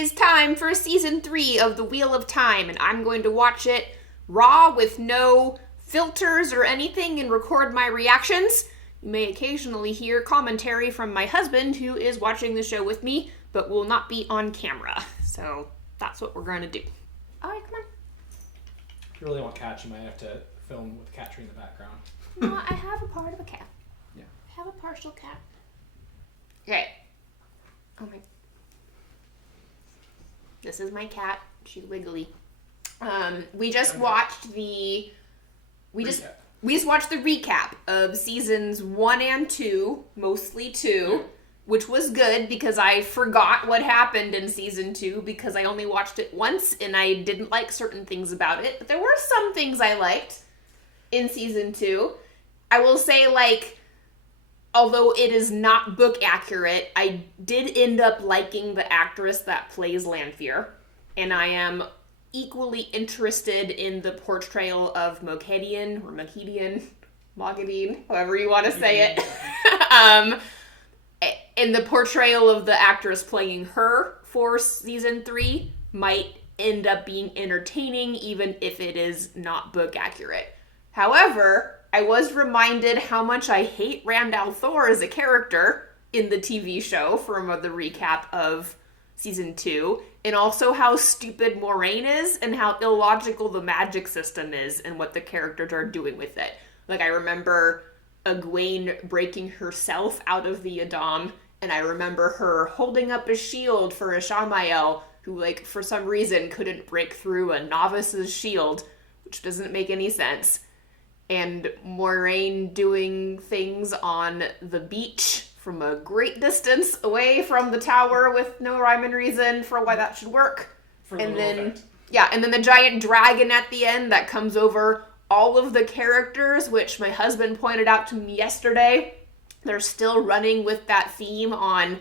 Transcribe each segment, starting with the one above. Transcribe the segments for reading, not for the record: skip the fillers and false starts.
is time for season 3 of The Wheel of Time, and I'm going to watch it raw with no filters or anything and record my reactions. You may occasionally hear commentary from my husband, who is watching the show with me, but will not be on camera. So that's what we're going to do. All right, come on. If you really want cats, you might have to film with cat tree in the background. No, I have a part of a cat. Yeah. I have a partial cat. Okay. Oh my. This is my cat. She's wiggly. We just watched the... We just watched the recap of seasons 1 and 2, mostly 2, which was good because I forgot what happened in season 2 because I only watched it once and I didn't like certain things about it. But there were some things I liked in season 2. I will say, although it is not book accurate, I did end up liking the actress that plays Lanfear, and I am equally interested in the portrayal of Moghedien, or Moghedien, however you want to say it. And the portrayal of the actress playing her for season 3 might end up being entertaining, even if it is not book accurate. However, I was reminded how much I hate Randall Thor as a character in the TV show from the recap of season 2, and also how stupid Moraine is and how illogical the magic system is and what the characters are doing with it. I remember Egwene breaking herself out of the Adam, and I remember her holding up a shield for Ishamael, who, for some reason couldn't break through a novice's shield, which doesn't make any sense. And Moraine doing things on the beach from a great distance away from the tower with no rhyme and reason for why that should work. And then the giant dragon at the end that comes over all of the characters, which my husband pointed out to me yesterday. They're still running with that theme on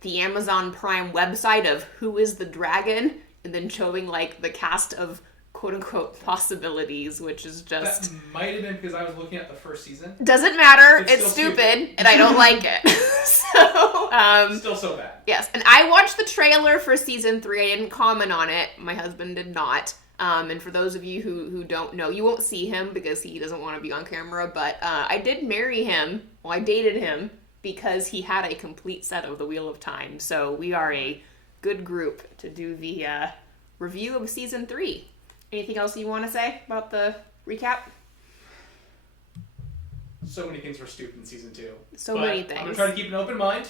the Amazon Prime website of who is the dragon, and then showing the cast of quote-unquote possibilities, which is just... That might have been because I was looking at the first season. Doesn't matter. It's stupid, and I don't like it. Still so bad. Yes, and I watched the trailer for season 3. I didn't comment on it. My husband did not. And for those of you who don't know, you won't see him because he doesn't want to be on camera, but I did marry him. Well, I dated him because he had a complete set of The Wheel of Time. So we are a good group to do the review of season 3. Anything else you want to say about the recap? So many things were stupid in season 2. So many things. I'm going to try to keep an open mind.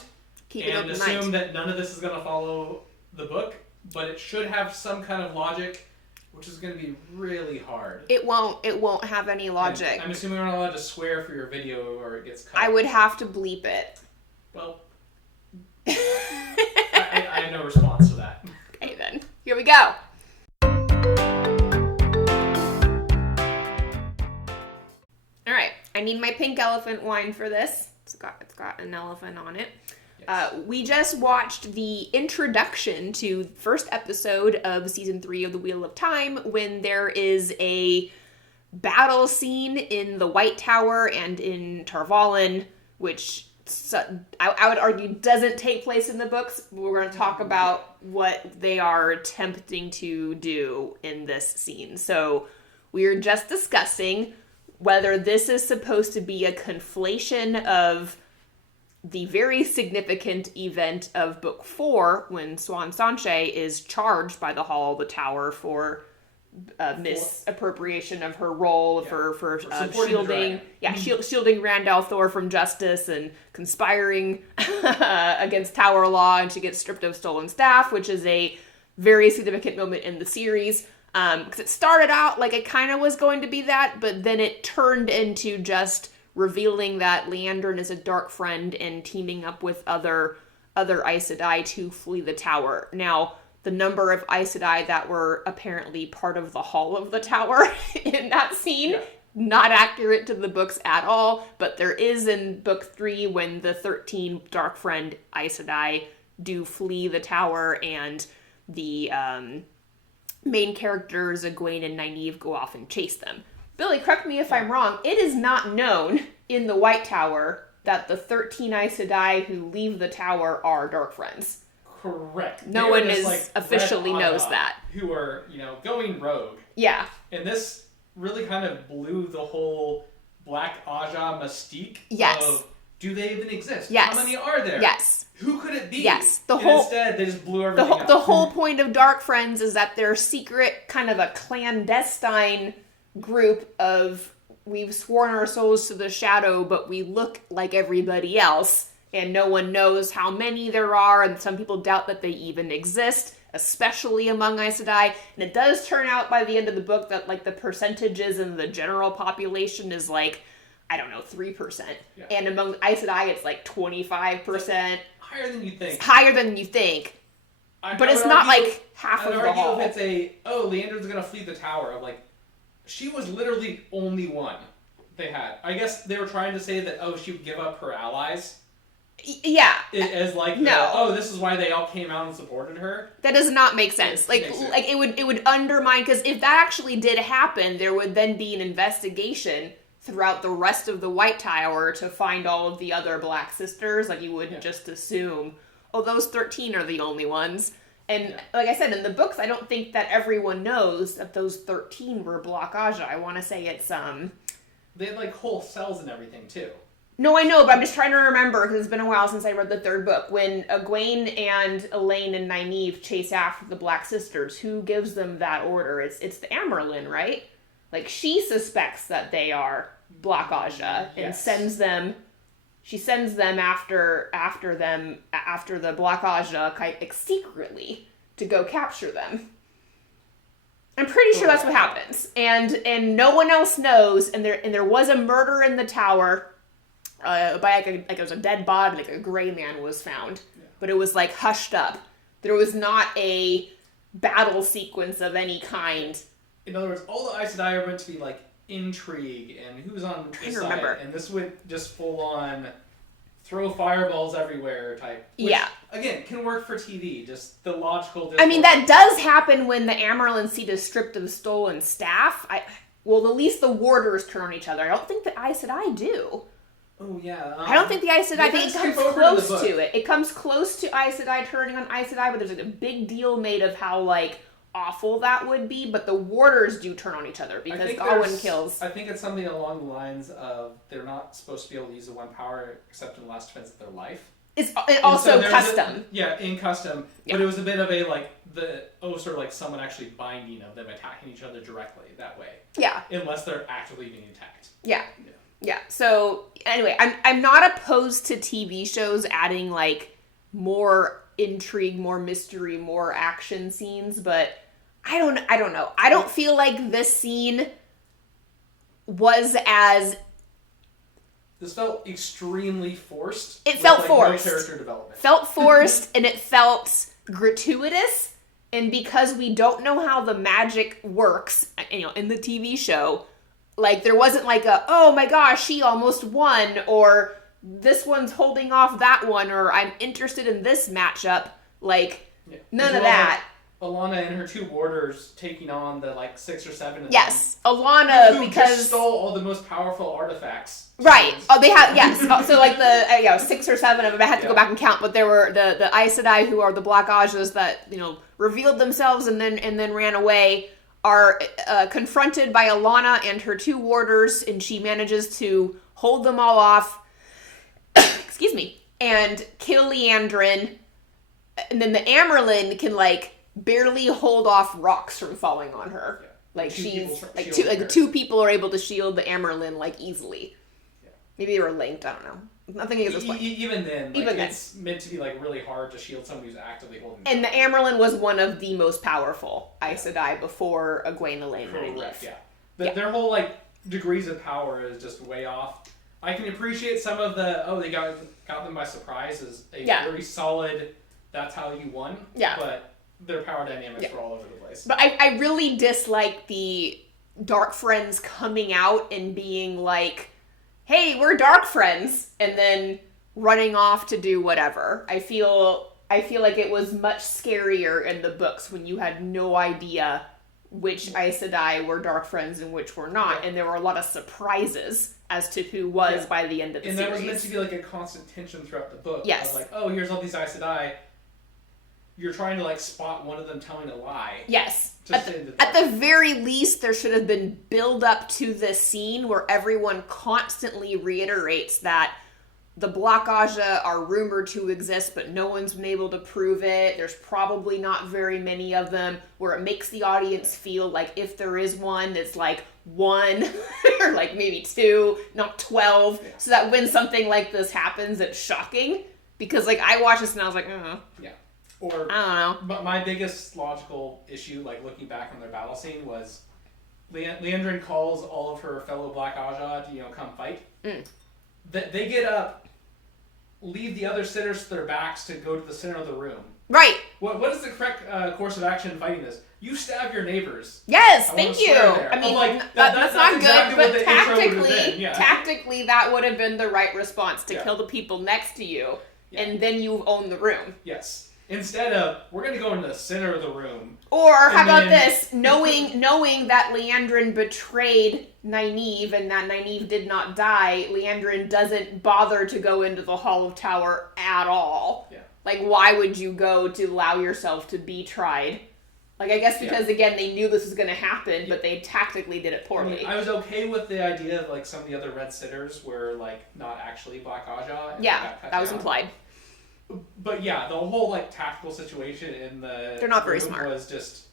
And assume that none of this is going to follow the book, but it should have some kind of logic, which is going to be really hard. It won't have any logic. And I'm assuming we're not allowed to swear for your video or it gets cut. I would have to bleep it. Well, I have no response to that. Okay then. Here we go. Alright, I need my pink elephant wine for this. It's got an elephant on it. Yes. We just watched the introduction to the first episode of season 3 of The Wheel of Time, when there is a battle scene in the White Tower and in Tarvalin, which I would argue doesn't take place in the books. We're going to talk about what they are attempting to do in this scene. So we're just discussing whether this is supposed to be a conflation of the very significant event of Book 4, when Swan Sanche is charged by the Hall of the Tower for misappropriation of her role for shielding shielding Randall Thor from justice and conspiring against Tower Law, and she gets stripped of stolen staff, which is a very significant moment in the series. Because it started out like it kind of was going to be that, but then it turned into just revealing that Leandrin is a dark friend and teaming up with other Aes Sedai to flee the tower. Now, the number of Aes Sedai that were apparently part of the Hall of the Tower in that scene, not accurate to the books at all, but there is in book 3 when the 13 dark friend Aes Sedai do flee the tower, and the main characters, Egwene and Nynaeve, go off and chase them. Billy, correct me if I'm wrong, it is not known in the White Tower that the 13 Aes Sedai who leave the tower are dark friends. Correct. No They one are this, is like, officially Red knows Aja that. Who are, going rogue. Yeah. And this really kind of blew the whole Black Aja mystique Yes. of, do they even exist? Yes. How many are there? Yes. Who could it be? Yes. Instead, they just blew everything up. The whole point of Dark Friends is that they're secret, kind of a clandestine group of, we've sworn our souls to the shadow, but we look like everybody else. And no one knows how many there are, and some people doubt that they even exist, especially among Aes Sedai. And it does turn out by the end of the book that, like, the percentages in the general population is, like, I don't know, 3%. Yeah. And among Aes Sedai, it's, like, 25%. Higher than you think. It's higher than you think. But it's not, like, half of the hall. If it's Leander's gonna flee the tower, I'm like, she was literally only one they had. I guess they were trying to say that, she would give up her allies. Yeah. As like, no. This is why they all came out and supported her. That does not make sense. It would undermine, because if that actually did happen, there would then be an investigation throughout the rest of the White Tower to find all of the other Black Sisters. Like, you wouldn't just assume, those 13 are the only ones. And like I said, in the books, I don't think that everyone knows that those 13 were Black Aja. I want to say it's, They had, like, whole cells and everything, too. No, I know, but I'm just trying to remember, because it's been a while since I read the third book. When Egwene and Elaine and Nynaeve chase after the Black Sisters, who gives them that order? It's the Amyrlin, right? Like, she suspects that they are Black Aja and sends them. She sends them after the Black Aja secretly to go capture them. I'm pretty sure that's what happens, and no one else knows. And there was a murder in the tower. By it was a dead body, like a gray man was found, but it was like hushed up. There was not a battle sequence of any kind. In other words, all the Aes Sedai are meant to be like intrigue and who's on the side, and this would just full on throw fireballs everywhere type. Which, again, can work for TV. Just the logical. I mean, that does happen when the Amyrlin Seat is stripped of the stolen staff. At least the warders turn on each other. I don't think the Aes Sedai do. Oh, yeah. I don't think the Aes Sedai, I think it comes close to it. It comes close to Aes Sedai turning on Aes Sedai, but there's like a big deal made of how, like, awful that would be, but the warders do turn on each other, because Gawain kills. I think it's something along the lines of they're not supposed to be able to use the one power except in the last defense of their life. It's also custom. In custom. Yeah. But it was a bit of a, like, sort of like someone actually binding of them attacking each other directly that way. Yeah. Unless they're actively being attacked. Yeah. Yeah, so anyway, I'm not opposed to TV shows adding, like, more intrigue, more mystery, more action scenes, but I don't know. I don't feel like this scene was as... This felt extremely forced. It felt forced. No character development. Felt forced, and it felt gratuitous, and because we don't know how the magic works, in the TV show... Like, there wasn't like oh my gosh, she almost won, or this one's holding off that one, or I'm interested in this matchup. Like, none of that. Alana and her two warders taking on the, 6 or 7 of yes, them. Alana, who because... just stole all the most powerful artifacts. Right. Oh, they have, yes. So, like, the 6 or 7 of them, I had to go back and count, but there were the Aes Sedai, who are the Black Ajas that, revealed themselves and then ran away, are confronted by Alana and her two warders, and she manages to hold them all off, excuse me, and kill Leandrin, and then the Amyrlin can, barely hold off rocks from falling on her. Yeah. Two people are able to shield the Amyrlin, easily. Yeah. Maybe they were linked, I don't know. Nothing against this point. Even then, it's meant to be really hard to shield someone who's actively holding. And the Amyrlin was one of the most powerful Aes Sedai before Egwene, Elaine, and Nynaeve. Yeah. Their whole degrees of power is just way off. I can appreciate some of the they got them by surprise as a very solid. That's how you won. Yeah. But their power dynamics were all over the place. But I really dislike the Dark Friends coming out and being like, hey, we're Dark Friends, and then running off to do whatever. I feel like it was much scarier in the books when you had no idea which Aes Sedai were Dark Friends and which were not, and there were a lot of surprises as to who was by the end of the series. And that was meant to be a constant tension throughout the book. Yes. Of here's all these Aes Sedai. you're trying to, like, spot one of them telling a lie. Yes. At the very least, there should have been build up to this scene where everyone constantly reiterates that the Black Aja are rumored to exist, but no one's been able to prove it. There's probably not very many of them, where it makes the audience feel like if there is one, it's like 1 or like maybe 2, not 12. Yeah. So that when something like this happens, it's shocking. Because, like, I watched this and I was like, Yeah. Or, I don't know. But my biggest logical issue, like, looking back on their battle scene was Liandrin calls all of her fellow Black Aja to, come fight. They get up, leave the other sitters to their backs to go to the center of the room. Right. What is the correct course of action in fighting this? You stab your neighbors. Yes, thank you. I mean, like, that's not exactly good, but tactically, that would have been the right response to kill the people next to you, and then you own the room. Yes. Instead of, we're going to go into the center of the room. Or, how about this? Knowing that Liandrin betrayed Nynaeve and that Nynaeve did not die, Liandrin doesn't bother to go into the Hall of Tower at all. Yeah. Like, why would you go to allow yourself to be tried? Like, I guess because, again, they knew this was going to happen, but they tactically did it poorly. I mean, I was okay with the idea of, like, some of the other Red Sitters were, like, not actually Black Aja. Yeah, that was implied. But yeah, the whole, like, tactical situation in the They're not very smart. Was just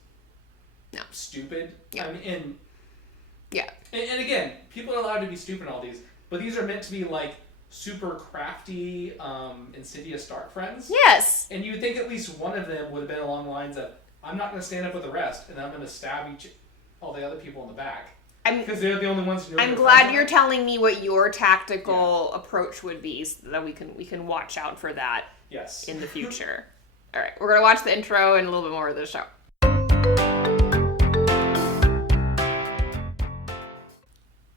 stupid. Yeah. I mean, yeah. And again, people are allowed to be stupid in all these, but these are meant to be, like, super crafty, insidious dark friends. Yes. And you would think at least one of them would have been along the lines of, I'm not going to stand up with the rest, and I'm going to stab all the other people in the back. Because they're the only ones who know. I'm glad you're telling me what your tactical approach would be, so that we can watch out for that. Yes. In the future. All right, we're gonna watch the intro and a little bit more of the show.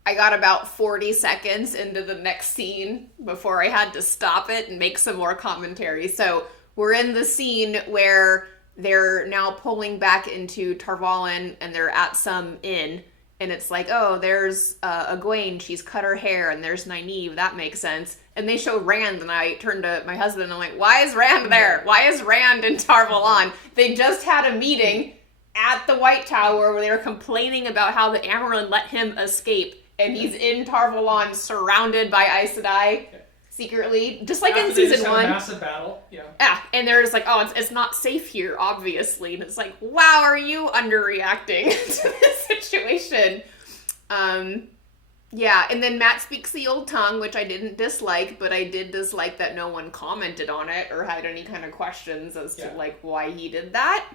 I got about 40 seconds into the next scene before I had to stop it and make some more commentary. So we're in the scene where they're now pulling back into Tarvalin and they're at some inn. And it's like, oh, there's Egwene, she's cut her hair, and there's Nynaeve, that makes sense. And they show Rand, and I turned to my husband, and I'm like, why is Rand there? Why is Rand in Tarvalon? They just had a meeting at the White Tower where they were complaining about how the Amaran let him escape, and he's in Tarvalon surrounded by Aes Sedai. Secretly, just like in season 1. A massive battle, yeah. Yeah, and they're just like, oh, it's not safe here, obviously. And it's like, wow, are you underreacting to this situation? Yeah, and then Matt speaks the old tongue, which I didn't dislike, but I did dislike that no one commented on it or had any kind of questions as to, like, why he did that.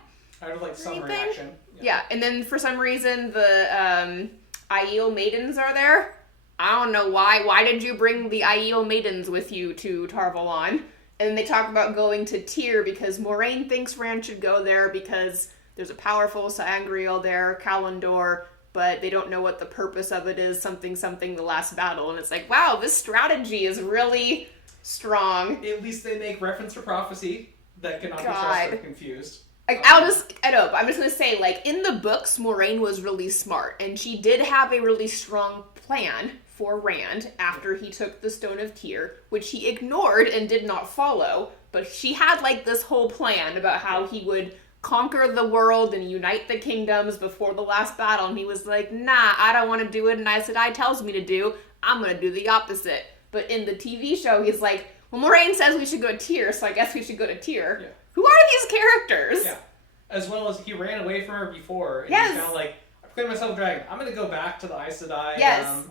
I would like some reaction. Yeah, and then for some reason, the Aiel maidens are there. I don't know why. Why did you bring the Aiel maidens with you to Tarvalon? And they talk about going to Tyr because Moraine thinks Rand should go there because there's a powerful Sangreal there, Kalendor, but they don't know what the purpose of it is, something, the last battle. And it's like, wow, this strategy is really strong. At least they make reference to prophecy that cannot be stressed or confused. I'm just going to say, like, in the books, Moraine was really smart, and she did have a really strong plan for Rand after he took the Stone of Tyr, which he ignored and did not follow, but she had, like, this whole plan about how he would conquer the world and unite the kingdoms before the last battle, and he was like, nah, I don't want to do it, and Aes Sedai tells me to do, I'm going to do the opposite. But in the TV show, he's like, well, Moraine says we should go to Tyr, so I guess we should go to Tyr. Yeah. Who are these characters? Yeah. As well as he ran away from her before, and he's now like, I proclaim myself a dragon. I'm going to go back to the Aes Sedai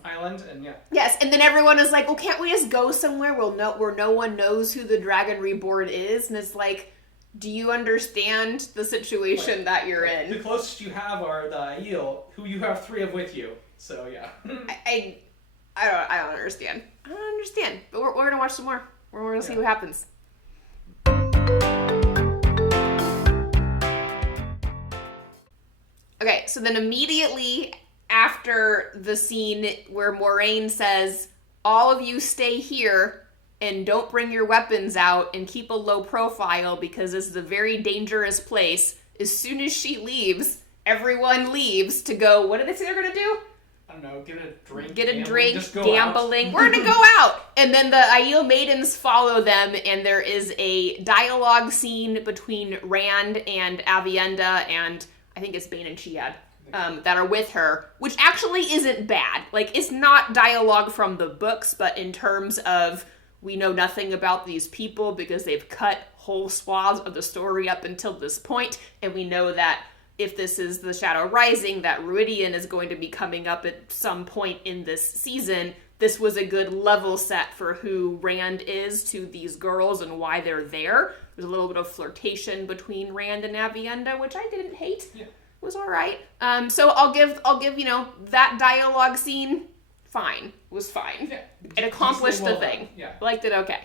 island, and Yes, and then everyone is like, well, can't we just go somewhere where no one knows who the Dragon Reborn is? And it's like, do you understand the situation that you're in? The closest you have are the Aiel, who you have 3 of with you. So, yeah. I don't understand. I don't understand. But we're going to watch some more. We're going to see what happens. Okay, so then immediately after the scene where Moraine says, all of you stay here and don't bring your weapons out and keep a low profile because this is a very dangerous place, as soon as she leaves, everyone leaves to go, what did they say they're going to do? I don't know, get a drink, gambling. We're gonna go out. And then the Aiel maidens follow them, and there is a dialogue scene between Rand and Avienda, and I think it's Bane and Chiad, that are with her, which actually isn't bad. Like, it's not dialogue from the books, but in terms of we know nothing about these people because they've cut whole swaths of the story up until this point, and we know that if this is the Shadow Rising, that Ruidian is going to be coming up at some point in this season. This was a good level set for who Rand is to these girls and why they're there. There's a little bit of flirtation between Rand and Avienda, which I didn't hate. Yeah. It was all right. So I'll give that dialogue scene fine. It was fine. Yeah. It accomplished the thing. Yeah. I liked it okay.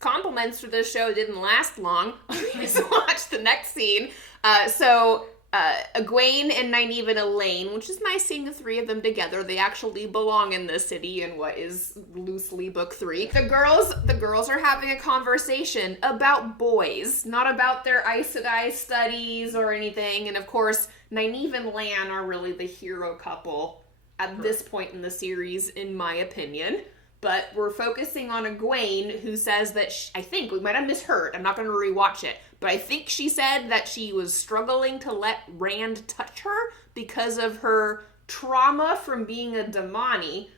Compliments for this show didn't last long. We just watched the next scene. Egwene and Nynaeve and Elaine, which is nice seeing the three of them together. They actually belong in this city in what is loosely book 3. The girls are having a conversation about boys, not about their Aes Sedai studies or anything. And of course, Nynaeve and Lan are really the hero couple at this point in the series, in my opinion. But we're focusing on Egwene, who says that I think we might have misheard. I'm not going to rewatch it. But I think she said that she was struggling to let Rand touch her because of her trauma from being a Damani.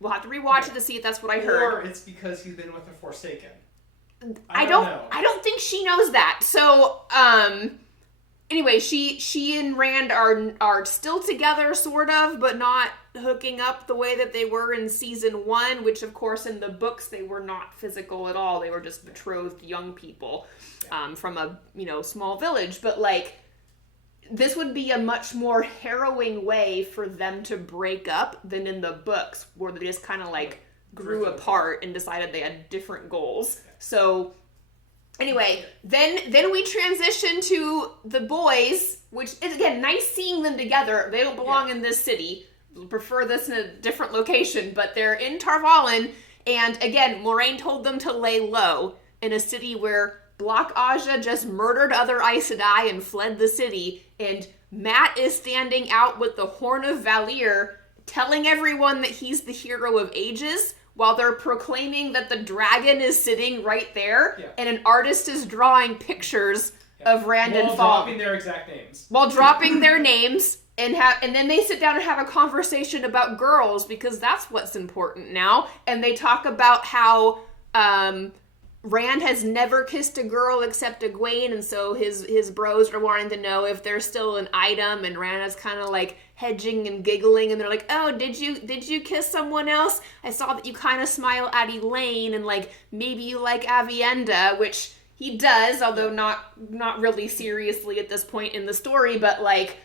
We'll have to rewatch it to see if that's what I heard. Or it's because he's been with a Forsaken. I don't think she knows that. So, anyway, she and Rand are still together, sort of, but not hooking up the way that they were in season 1, which of course in the books they were not physical at all. They were just betrothed young people from a small village. But like, this would be a much more harrowing way for them to break up than in the books, where they just kind of like grew apart and decided they had different goals. So anyway, then we transition to the boys, which is, again, nice seeing them together. They don't belong in this city. Prefer this in a different location, but they're in Tar Valon, and again, Moraine told them to lay low in a city where Block Aja just murdered other Aes Sedai and fled the city, and Matt is standing out with the Horn of Valir, telling everyone that he's the hero of ages, while they're proclaiming that the dragon is sitting right there, and an artist is drawing pictures of Rand and Fall. While dropping their exact names. While dropping their names, and then they sit down and have a conversation about girls, because that's what's important now. And they talk about how Rand has never kissed a girl except Egwene, and so his bros are wanting to know if there's still an item, and Rand is kind of like hedging and giggling, and they're like, oh, did you kiss someone else? I saw that you kind of smile at Elaine, and like, maybe you like Avienda, which he does, although not really seriously at this point in the story, but like,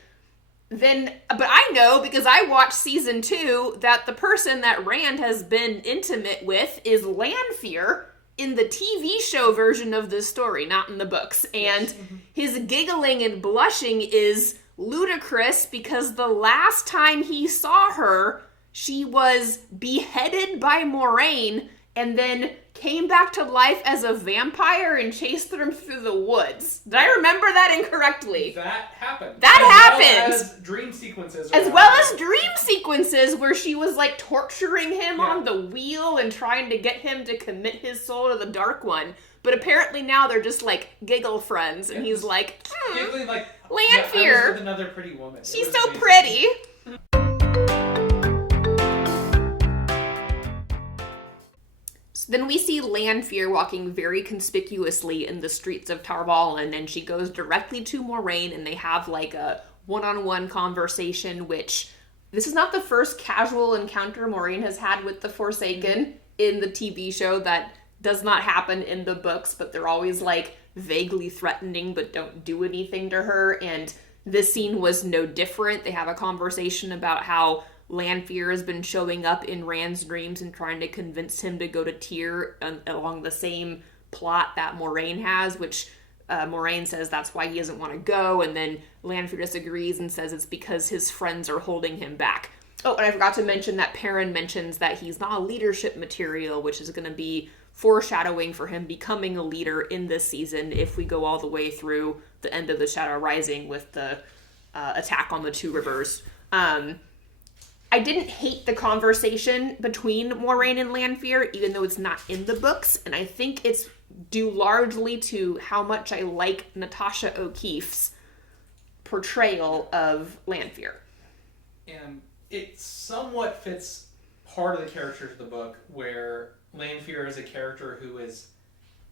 but I know, because I watched season 2, that the person that Rand has been intimate with is Lanfear in the TV show version of this story, not in the books. And his giggling and blushing is ludicrous, because the last time he saw her, she was beheaded by Moraine and then came back to life as a vampire and chased them through the woods. Did I remember that incorrectly? That happened. That happened. As dream sequences. As well as dream sequences where she was like torturing him on the wheel and trying to get him to commit his soul to the Dark One. But apparently now they're just like giggle friends, and he's like, giggling like, Lanfear. I was with another pretty woman. She's so amazing. Pretty. Then we see Lanfear walking very conspicuously in the streets of Tar Valon, and she goes directly to Moraine, and they have like a one-on-one conversation, which this is not the first casual encounter Moraine has had with the Forsaken in the TV show. That does not happen in the books, but they're always like vaguely threatening but don't do anything to her, and this scene was no different. They have a conversation about how Lanfear has been showing up in Rand's dreams and trying to convince him to go to Tyr along the same plot that Moraine has, which Moraine says that's why he doesn't want to go, and then Lanfear disagrees and says it's because his friends are holding him back. Oh, and I forgot to mention that Perrin mentions that he's not a leadership material, which is going to be foreshadowing for him becoming a leader in this season if we go all the way through the end of the Shadow Rising with the attack on the Two Rivers. I didn't hate the conversation between Moiraine and Lanfear, even though it's not in the books, and I think it's due largely to how much I like Natasha O'Keeffe's portrayal of Lanfear. And it somewhat fits part of the characters of the book, where Lanfear is a character who is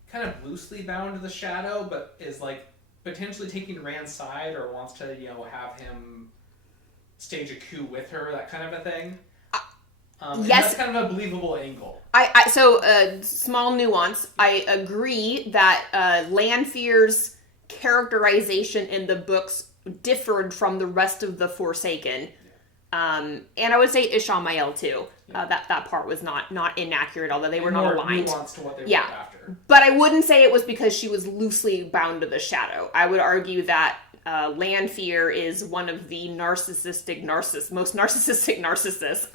kind of loosely bound to the Shadow, but is like potentially taking Rand's side or wants to, have him stage a coup with her, that kind of a thing. Yes, that's kind of a believable angle. So small nuance. I agree that Lanfear's characterization in the books differed from the rest of the Forsaken. And I would say Ishamael too. That part was not inaccurate, although they were not aligned. Nuance to what they were after. But I wouldn't say it was because she was loosely bound to the Shadow. I would argue that Lanfear is one of the most narcissistic narcissists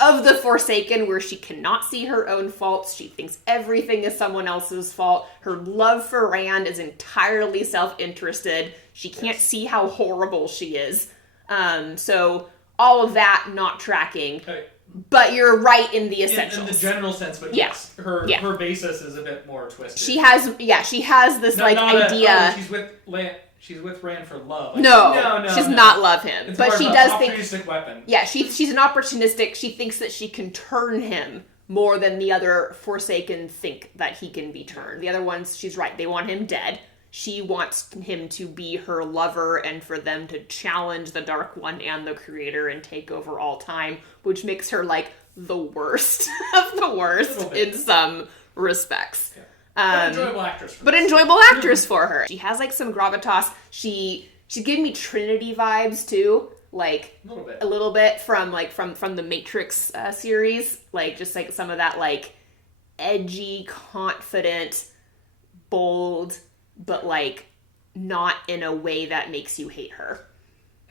of the Forsaken, where she cannot see her own faults. She thinks everything is someone else's fault. Her love for Rand is entirely self-interested. She can't see how horrible she is. So all of that not tracking. Okay. But you're right in the essentials. In the general sense, but yes, her basis is a bit more twisted. She has this idea. She's with Rand for love. No, she does not love him. It's but more she of does an think opportunistic weapon. Yeah, she's an opportunistic. She thinks that she can turn him more than the other Forsaken think that he can be turned. The other ones, she's right. They want him dead. She wants him to be her lover and for them to challenge the Dark One and the Creator and take over all time, which makes her like the worst of the worst in some respects. Yeah. But enjoyable actress for her. She has like some gravitas. She's giving me Trinity vibes too, like a little bit from the Matrix series, like just like some of that like edgy, confident, bold, but like not in a way that makes you hate her.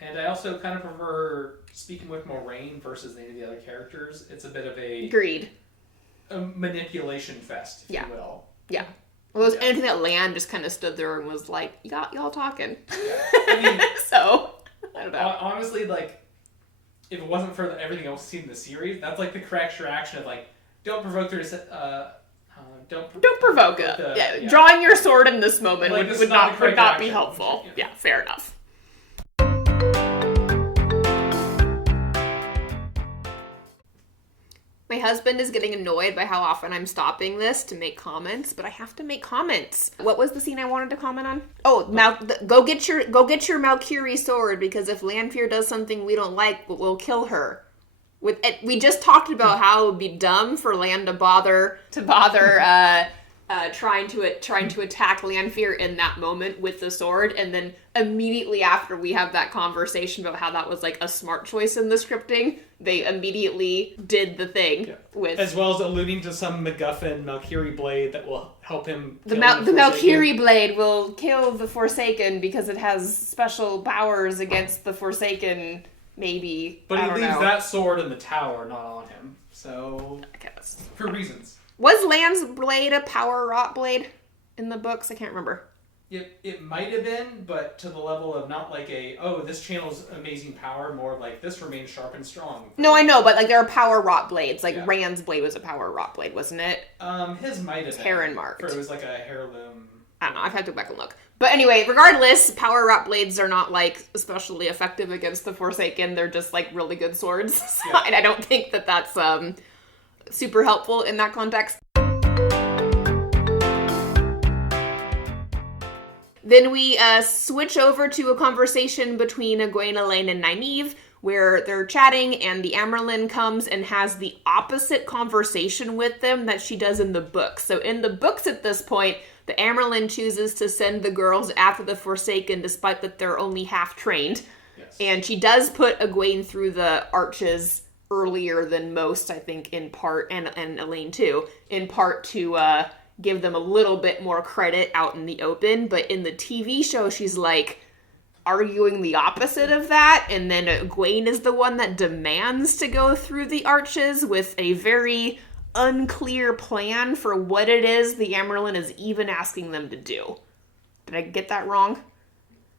And I also kind of prefer speaking with Moiraine versus any of the other characters. It's a bit of a manipulation fest, if you will. Yeah. Well, it was anything that Lan just kind of stood there and was like, y'all talking. Yeah. I mean, so, I don't know. Honestly, like, if it wasn't for everything else seen in the series, that's like the correct reaction of like, don't provoke her to don't provoke it. Drawing your sword in this moment would not be helpful. Yeah, fair enough. My husband is getting annoyed by how often I'm stopping this to make comments, but I have to make comments. What was the scene I wanted to comment on? Oh, go get your Malkiri sword, because if Lanfear does something we don't like, we'll kill her. We just talked about how it would be dumb for Lan to bother trying to attack Lanfear in that moment with the sword, and then immediately after we have that conversation about how that was like a smart choice in the scripting, they immediately did the thing with, as well as alluding to some MacGuffin Malkiri blade that will help him. The Malkiri blade will kill the Forsaken because it has special powers against the Forsaken. Maybe, but he leaves that sword in the tower, not on him. So, I guess for reasons. Was Lan's blade a power rot blade in the books? I can't remember. It might have been, but to the level of not like this channel's amazing power, more like this remains sharp and strong. No, I know, but like there are power rot blades. Like Rand's blade was a power rot blade, wasn't it? His might have been. Heron marked. Or it was like a heirloom. I don't know. I've had to go back and look. But anyway, regardless, power rot blades are not like especially effective against the Forsaken. They're just like really good swords, and I don't think that that's super helpful in that context. Then we switch over to a conversation between Egwene, Elaine, and Nynaeve, where they're chatting, and the Amyrlin comes and has the opposite conversation with them that she does in the books. So in the books at this point, the Amyrlin chooses to send the girls after the Forsaken, despite that they're only half-trained. Yes. And she does put Egwene through the arches earlier than most, I think, in part, and Elaine too, in part to give them a little bit more credit out in the open. But in the TV show, she's like arguing the opposite of that, and then Egwene is the one that demands to go through the arches with a very unclear plan for what it is the Amyrlin is even asking them to do. Did I get that wrong?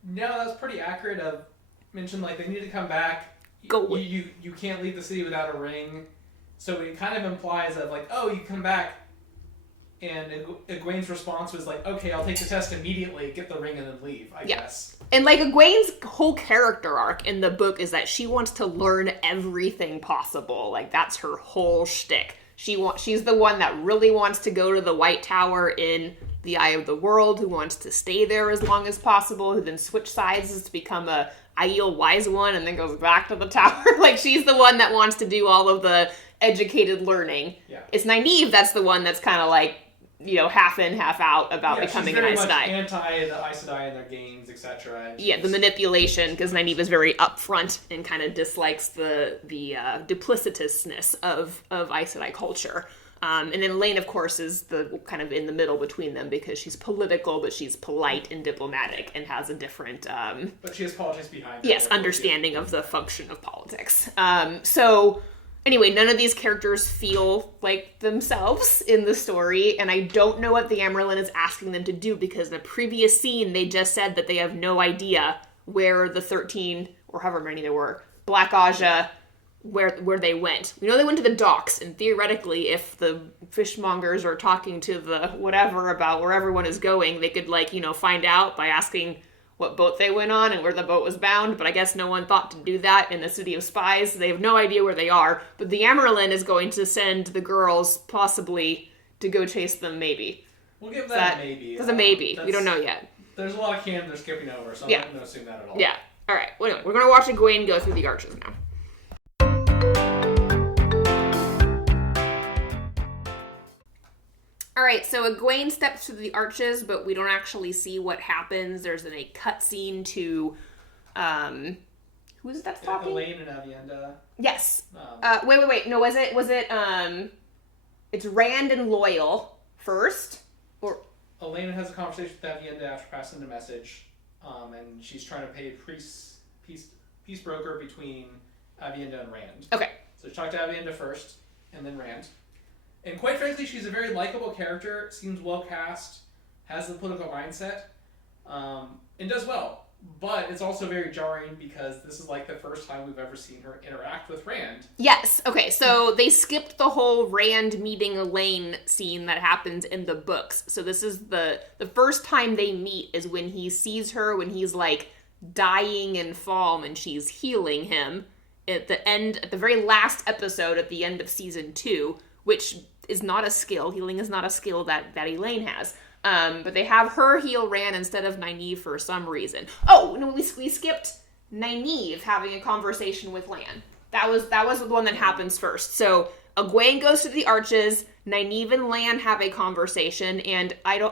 No, that's pretty accurate. Mentioned like they need to come back. You can't leave the city without a ring. So it kind of implies that like, oh, you come back, and Egwene's response was like, okay, I'll take the test immediately, get the ring, and then leave. I guess. And like Egwene's whole character arc in the book is that she wants to learn everything possible. Like that's her whole shtick. She's the one that really wants to go to the White Tower in the Eye of the World, who wants to stay there as long as possible, who then switch sides to become a Aiel Wise One and then goes back to the tower. Like she's the one that wants to do all of the educated learning. Yeah. It's Nynaeve that's the one that's kind of like, half in, half out about becoming an Aes Sedai. She's very much anti the Aes Sedai and their games, etc. The manipulation, because Nynaeve is very upfront and kind of dislikes the duplicitousness of Aes Sedai culture. And then Elaine, of course, is the kind of in the middle between them because she's political, but she's polite and diplomatic and has a different... but she has politics behind her. Yes, understanding of the function of politics. So... Anyway, none of these characters feel like themselves in the story, and I don't know what the Amyrlin is asking them to do, because in the previous scene, they just said that they have no idea where the 13, or however many there were, Black Aja, where they went. We know they went to the docks, and theoretically, if the fishmongers are talking to the whatever about where everyone is going, they could, find out by asking what boat they went on and where the boat was bound, but I guess no one thought to do that in the City of Spies. They have no idea where they are, but the Amyrlin is going to send the girls, possibly, to go chase them, maybe. We'll give that a maybe. That's a maybe. We don't know yet. There's a lot of canon they're skipping over, so I'm not going to assume that at all. Yeah. All right. Well, anyway, we're going to watch Egwene go through the arches now. All right, so Egwene steps through the arches, but we don't actually see what happens. There's a cutscene to, who is that talking? Elaine and Avienda. Yes. Wait. No, was it, it's Rand and Loyal first, or? Elaine has a conversation with Avienda after passing the message, and she's trying to pay peace broker between Avienda and Rand. Okay. So she talked to Avienda first, and then Rand. And quite frankly, she's a very likable character, seems well cast, has the political mindset, and does well. But it's also very jarring because this is like the first time we've ever seen her interact with Rand. Yes. Okay, so they skipped the whole Rand meeting Elaine scene that happens in the books. So this is the first time they meet is when he sees her when he's like dying in Falm and she's healing him at the very last episode at the end of season 2. Which is not a skill. Healing is not a skill that Elaine has. But they have her heal Rand instead of Nynaeve for some reason. Oh, no, we skipped Nynaeve having a conversation with Lan. That was the one that happens first. So Egwene goes to the arches, Nynaeve and Lan have a conversation, and I'm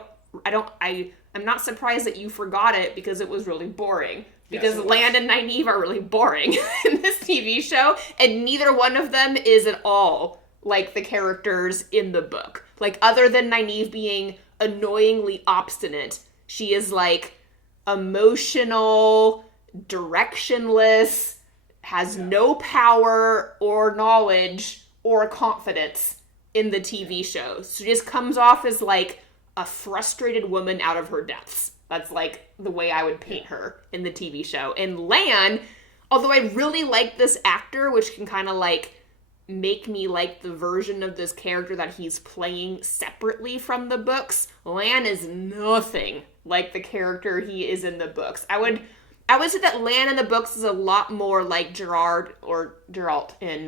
not surprised that you forgot it because it was really boring. Because Lan and Nynaeve are really boring in this TV show, and neither one of them is at all like the characters in the book. Like, other than Nynaeve being annoyingly obstinate, she is, like, emotional, directionless, has no power or knowledge or confidence in the TV show. So she just comes off as, like, a frustrated woman out of her depths. That's, like, the way I would paint her in the TV show. And Lan, although I really like this actor, which can kind of, like, make me like the version of this character that he's playing separately from the books, Lan is nothing like the character he is in the books. I would say that Lan in the books is a lot more like Gerard or Geralt in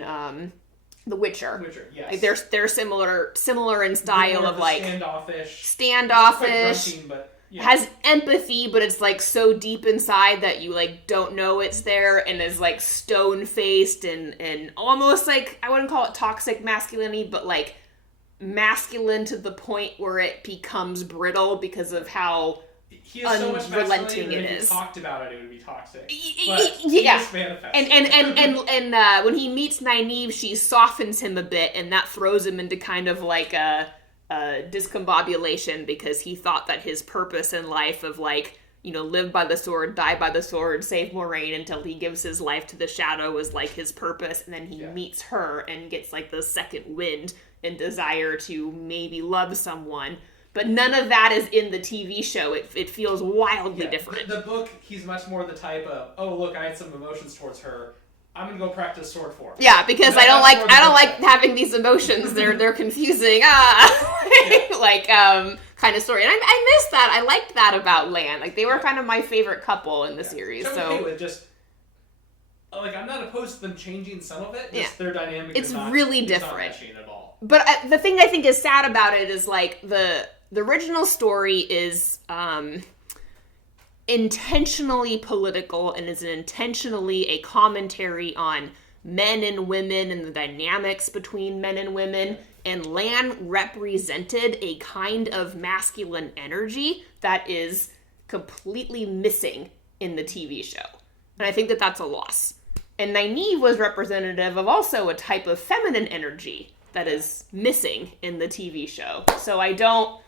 The Witcher. Yes. Like they're similar in style of like standoffish. But yeah. Has empathy, but it's like so deep inside that you like don't know it's there, and is like stone-faced and almost like, I wouldn't call it toxic masculinity, but like masculine to the point where it becomes brittle because of how unrelenting it is. If he talked about it, it would be toxic. Yeah. And when he meets Nynaeve, she softens him a bit, and that throws him into kind of like a discombobulation, because he thought that his purpose in life of like, live by the sword, die by the sword, save Moiraine until he gives his life to the Shadow was like his purpose, and then he meets her and gets like the second wind and desire to maybe love someone. But none of that is in the TV show. It feels wildly different. The book, he's much more the type of, oh, look, I had some emotions towards her. I'm gonna go practice sword form. Yeah, because I don't like having these emotions. They're confusing. Kind of story. And I miss that. I liked that about Lan. Like, they were kind of my favorite couple in the series. So okay with just, like, I'm not opposed to them changing some of it. Just their dynamic. It's really different. It's not meshing at all. But the thing I think is sad about it is, like, the original story is intentionally political and is intentionally a commentary on men and women and the dynamics between men and women. And Lan represented a kind of masculine energy that is completely missing in the TV show. And I think that that's a loss. And Nynaeve was representative of also a type of feminine energy that is missing in the TV show. So I don't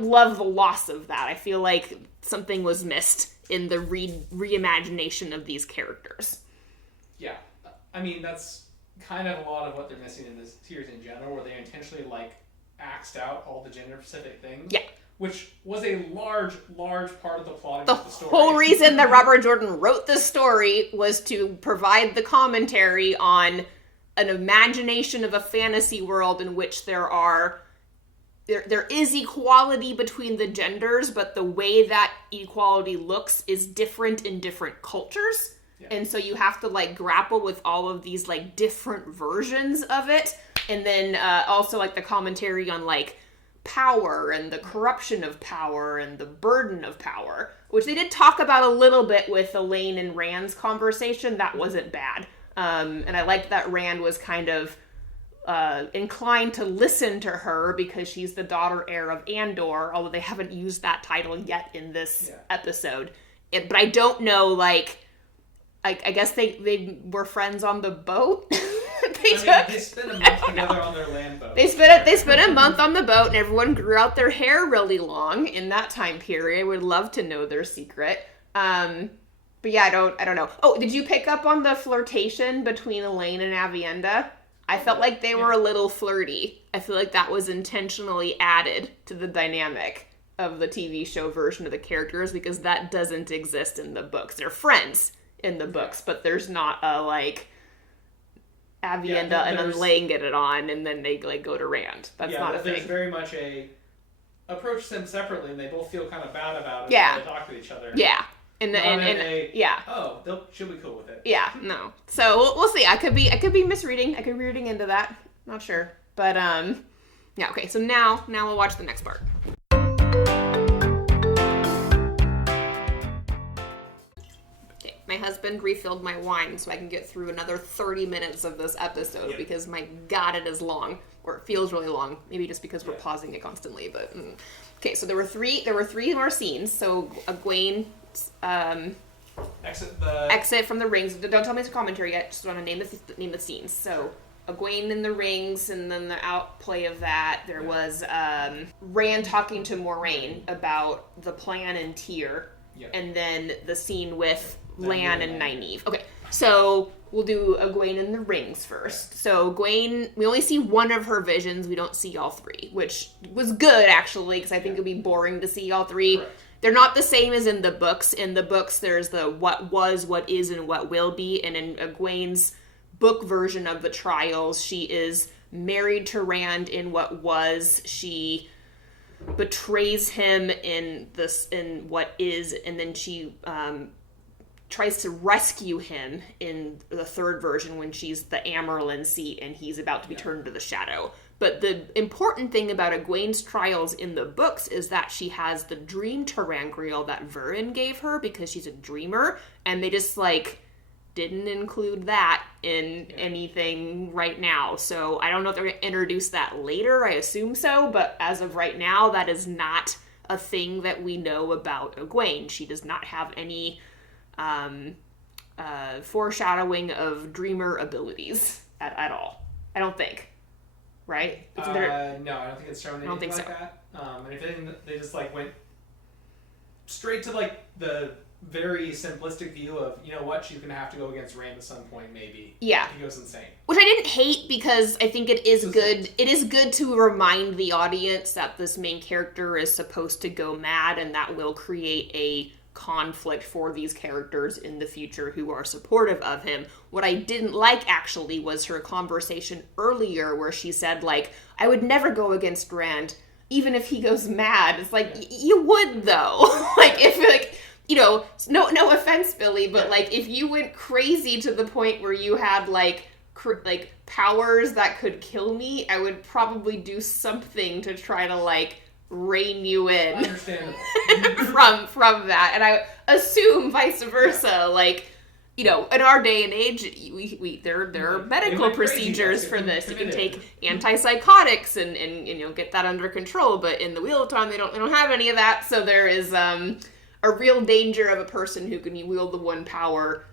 love the loss of that. I feel like something was missed in the reimagination of these characters. Yeah. I mean, that's kind of a lot of what they're missing in this series in general, where they intentionally, like, axed out all the gender-specific things. Yeah. Which was a large part of the plot of the story. The whole reason that Robert Jordan wrote the story was to provide the commentary on an imagination of a fantasy world in which there is equality between the genders, but the way that equality looks is different in different cultures. Yeah. And so you have to, like, grapple with all of these, like, different versions of it. And then also, like, the commentary on, like, power and the corruption of power and the burden of power, which they did talk about a little bit with Elaine and Rand's conversation. That wasn't bad. And I liked that Rand was kind of inclined to listen to her because she's the daughter heir of Andor, although they haven't used that title yet in this episode. But I don't know, like, I guess they were friends on the boat. They spent a month together on their land boat. They spent a month on the boat, and everyone grew out their hair really long in that time period. I would love to know their secret. But yeah, I don't know. Oh, did you pick up on the flirtation between Elaine and Avienda? I felt like they were a little flirty. I feel like that was intentionally added to the dynamic of the TV show version of the characters, because that doesn't exist in the books. They're friends in the books, but there's not a, like, Avienda and Elaine get it on, and then they, like, go to Rand. That's not a thing. There's very much a approach them separately, and they both feel kind of bad about it. Yeah. They talk to each other. Yeah. She'll be cool with it. Yeah, no. So we'll see. I could be misreading. I could be reading into that. Not sure. But yeah, okay. So now we'll watch the next part. Okay, my husband refilled my wine so I can get through another 30 minutes of this episode because my God, it is long, or it feels really long. Maybe just because we're pausing it constantly. But okay, so there were three more scenes. So Egwene. Exit from the rings. Don't tell me it's a commentary yet. Just want to name the scenes. So Egwene in the rings, and then the outplay of that. There was Rand talking to Moiraine about the plan in Tyr, and then the scene with Lan and Nynaeve. Okay, so we'll do Egwene in the rings first. So Egwene, we only see one of her visions. We don't see all three, which was good actually, because I think it'd be boring to see all three. Correct. They're not the same as in the books. In the books, there's the what was, what is, and what will be. And in Egwene's book version of the trials, she is married to Rand in what was. She betrays him in what is, and then she tries to rescue him in the third version when she's the Amerlin seat and he's about to be turned to the shadow. But the important thing about Egwene's trials in the books is that she has the dream terangrial that Vurin gave her because she's a dreamer, and they just, like, didn't include that in anything right now. So I don't know if they're going to introduce that later. I assume so, but as of right now, that is not a thing that we know about Egwene. She does not have any foreshadowing of dreamer abilities at all. I don't think. Right? No, I don't think it's shown anything like that. And if anything, they just, like, went straight to like the very simplistic view of, you know what, she's gonna have to go against Rand at some point, maybe. Yeah. He goes insane. Which I didn't hate, because I think it is good. It is good to remind the audience that this main character is supposed to go mad, and that will create a conflict for these characters in the future who are supportive of him. What I didn't like, actually, was her conversation earlier where she said, like, I would never go against Rand, even if he goes mad. It's like, you would, though. Like, if, like, you know, no offense, Billy, but, like, if you went crazy to the point where you had, like powers that could kill me, I would probably do something to try to, like, rein you in. Understandable. from that. And I assume vice versa, like, you know, in our day and age, there are medical procedures for this. You can take antipsychotics and you know, get that under control. But in the Wheel of Time, they don't have any of that. So there is a real danger of a person who can wield the one power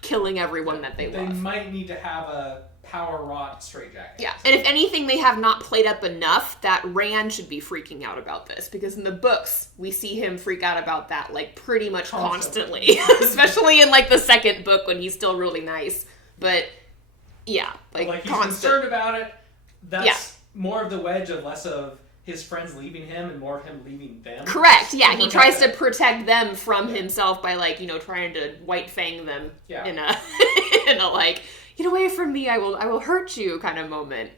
killing everyone that they love. They might need to have a power wrought straitjacket. Yeah, and if anything, they have not played up enough that Rand should be freaking out about this, because in the books we see him freak out about that like pretty much constantly. Especially in like the second book when he's still really nice. But yeah, like he's concerned about it. That's more of the wedge of less of his friends leaving him and more of him leaving them. Correct. Yeah, he tries to protect them from himself by, like, you know, trying to white fang them in a in a like, get away from me, I will hurt you kind of moment.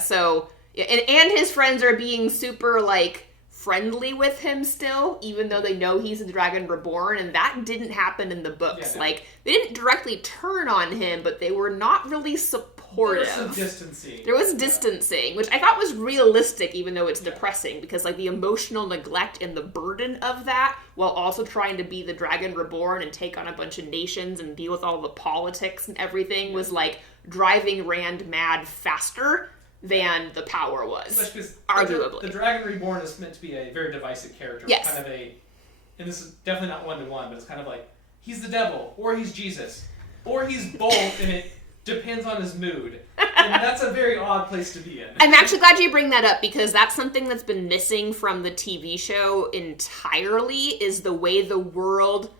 So and his friends are being super like friendly with him still, even though they know he's the Dragon Reborn, and that didn't happen in the books. Yeah, no. Like, they didn't directly turn on him, but they were not really supportive. There was some distancing. There was distancing, which I thought was realistic, even though it's depressing, because like the emotional neglect and the burden of that, while also trying to be the Dragon Reborn and take on a bunch of nations and deal with all the politics and everything, was like driving Rand mad faster than the power was, arguably. The Dragon Reborn is meant to be a very divisive character. Yes. Kind of and this is definitely not one-to-one, but it's kind of like, he's the devil, or he's Jesus, or he's both, and it depends on his mood. And that's a very odd place to be in. I'm actually glad you bring that up, because that's something that's been missing from the TV show entirely, is the way the world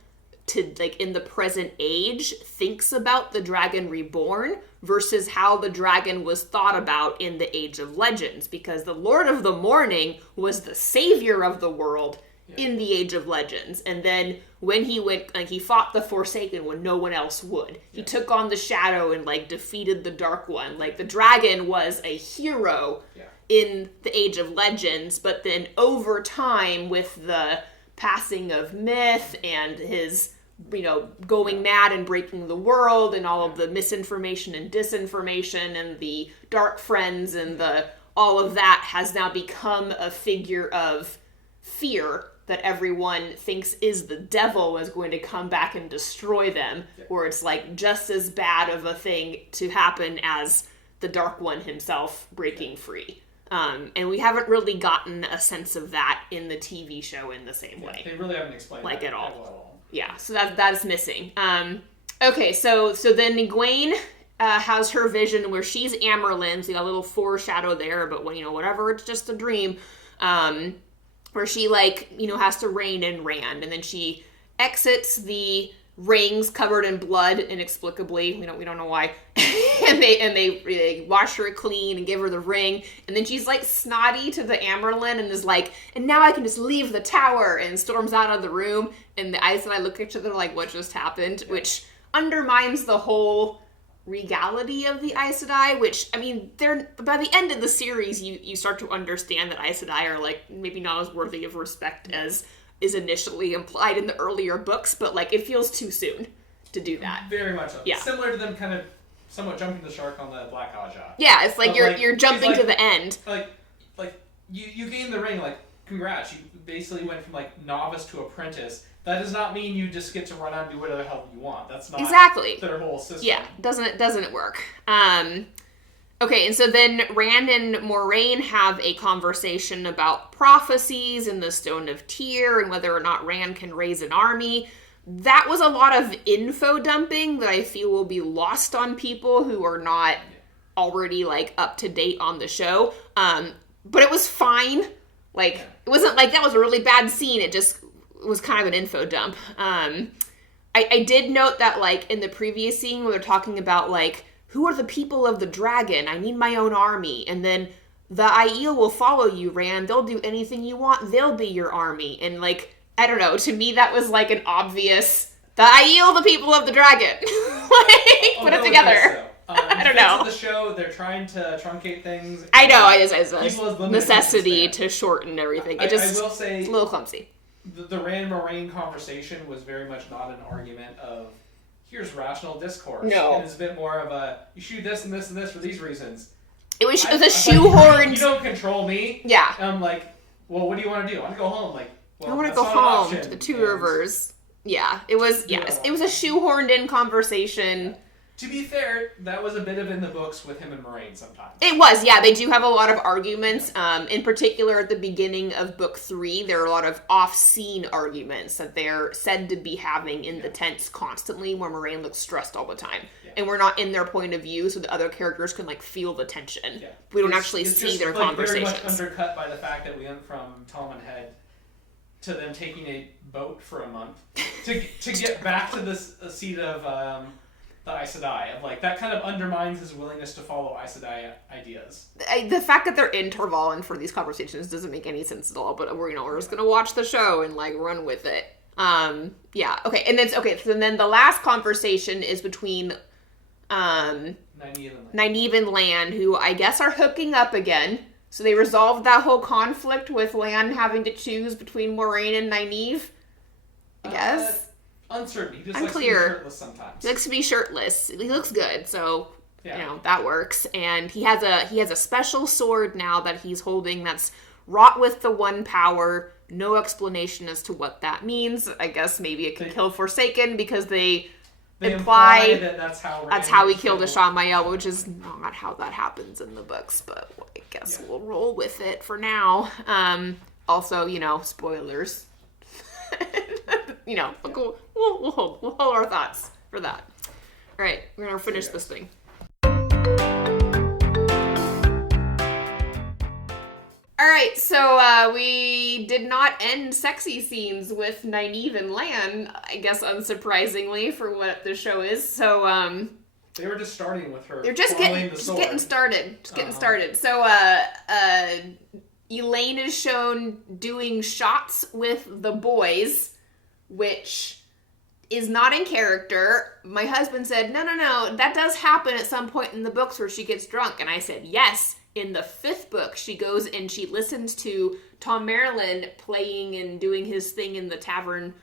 in the present age thinks about the Dragon Reborn versus how the dragon was thought about in the Age of Legends, because the Lord of the Morning was the savior of the world in the Age of Legends, and then when he went, like, he fought the Forsaken when no one else would. He took on the Shadow and like defeated the Dark One. Like, the dragon was a hero in the Age of Legends, but then over time, with the passing of Myth and his, you know, going mad and breaking the world and all of the misinformation and disinformation and the Dark Friends and all of that has now become a figure of fear that everyone thinks is the devil is going to come back and destroy them, where it's like just as bad of a thing to happen as the Dark One himself breaking free. And we haven't really gotten a sense of that in the TV show in the same way. They really haven't explained like that at all. Yeah, so that is missing. Okay, so then Egwene has her vision where she's Amerlin, so you got a little foreshadow there, but when, you know, whatever, it's just a dream. Where she, like, you know, has to rein in Rand, and then she exits the rings covered in blood inexplicably. We don't know why. and they wash her clean and give her the ring, and then she's like snotty to the Amerlin and is like, and now I can just leave the tower, and storms out of the room, and the Aes Sedai look at each other like, what just happened? Which undermines the whole regality of the Aes Sedai, which, I mean, they're, by the end of the series, you start to understand that Aes Sedai are, like, maybe not as worthy of respect as is initially implied in the earlier books, but, like, it feels too soon to do that. Very much so. Yeah. Similar to them kind of somewhat jumping the shark on the Black Aja. Yeah, it's like you're jumping to the end. Like you gained the ring, like, congrats. You basically went from, like, novice to apprentice. That does not mean you just get to run out and do whatever the hell you want. That's not their whole system. Yeah, doesn't work. Okay, and so then Rand and Moiraine have a conversation about prophecies and the Stone of Tyr and whether or not Rand can raise an army. That was a lot of info dumping that I feel will be lost on people who are not already, like, up to date on the show. But it was fine. Like, it wasn't like that was a really bad scene. It just was kind of an info dump. I did note that, like, in the previous scene where they're talking about, like, who are the people of the dragon? I need my own army. And then the Aiel will follow you, Rand. They'll do anything you want. They'll be your army. And, like, I don't know. To me, that was, like, an obvious, the Aiel, the people of the dragon. Like, put it together. I don't know. The show, they're trying to truncate things. I know. It is a necessity to shorten everything. I will say, it's a little clumsy. The Rand Moraine conversation was very much not an argument of, here's rational discourse. No. And it's a bit more of a, you shoot this and this and this for these reasons. It was a shoehorned... You don't control me. Yeah. And I'm like, well, what do you want to do? I want to go home. Like, well, I want to go home to the Two Rivers. Yeah. It was a shoehorned in conversation. Yeah. To be fair, that was a bit of in the books with him and Moraine sometimes. It was, yeah. They do have a lot of arguments. In particular, at the beginning of book 3, there are a lot of off-scene arguments that they're said to be having in the tents constantly, where Moraine looks stressed all the time. Yeah. And we're not in their point of view, so the other characters can, like, feel the tension. Yeah. We don't actually see their conversations. It's very much undercut by the fact that we went from Tom and Head to them taking a boat for a month to get back to this seat of... the Aes Sedai, of like, that kind of undermines his willingness to follow Aes Sedai ideas. The fact that they're intervaling for these conversations doesn't make any sense at all, but we're just gonna watch the show and, like, run with it. Yeah, okay, and it's, okay, so then the last conversation is between, Nynaeve and Lan, who I guess are hooking up again. So they resolved that whole conflict with Lan having to choose between Moraine and Nynaeve, I guess. Uncertain. He just Unclear. Likes to be shirtless sometimes. He likes to be shirtless. He looks good, so that works. And he has a special sword now that he's holding that's wrought with the one power. No explanation as to what that means. I guess maybe it can kill Forsaken because they imply that that's how he killed Ashamael, which is not how that happens in the books, but I guess we'll roll with it for now. Also, spoilers. We'll hold our thoughts for that. All right, we're gonna finish this thing. All right, so we did not end sexy scenes with Nynaeve and Lan, I guess unsurprisingly for what the show is. So they were just starting with her. They're just getting started. Getting started. So Elaine is shown doing shots with the boys, which is not in character. My husband said, no, that does happen at some point in the books where she gets drunk. And I said, yes, in the 5th book, she goes and she listens to Tom Maryland playing and doing his thing in the taverns,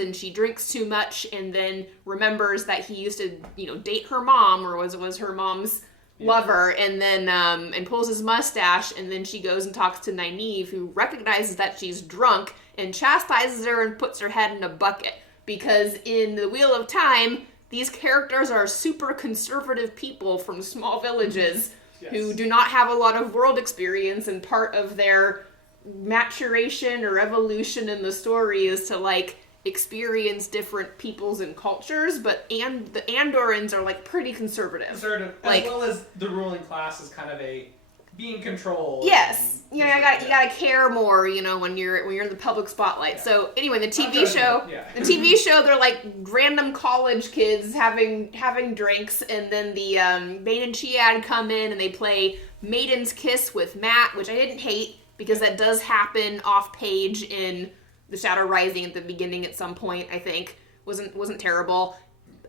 and she drinks too much and then remembers that he used to, date her mom, or was her mom's lover, and then and pulls his mustache, and then she goes and talks to Nynaeve, who recognizes that she's drunk and chastises her and puts her head in a bucket. Because in the Wheel of Time, these characters are super conservative people from small villages who do not have a lot of world experience, and part of their maturation or evolution in the story is to, like, experience different peoples and cultures, but the Andorans are, like, pretty conservative. Like, as well as the ruling class is kind of a being controlled. Yes. You gotta care more, when you're in the public spotlight. Yeah. So anyway, the TV show, they're like random college kids having drinks, and then the Bane and Chiad come in and they play Maiden's Kiss with Matt, which I didn't hate because that does happen off page in The Shadow Rising at the beginning at some point, I think. Wasn't terrible.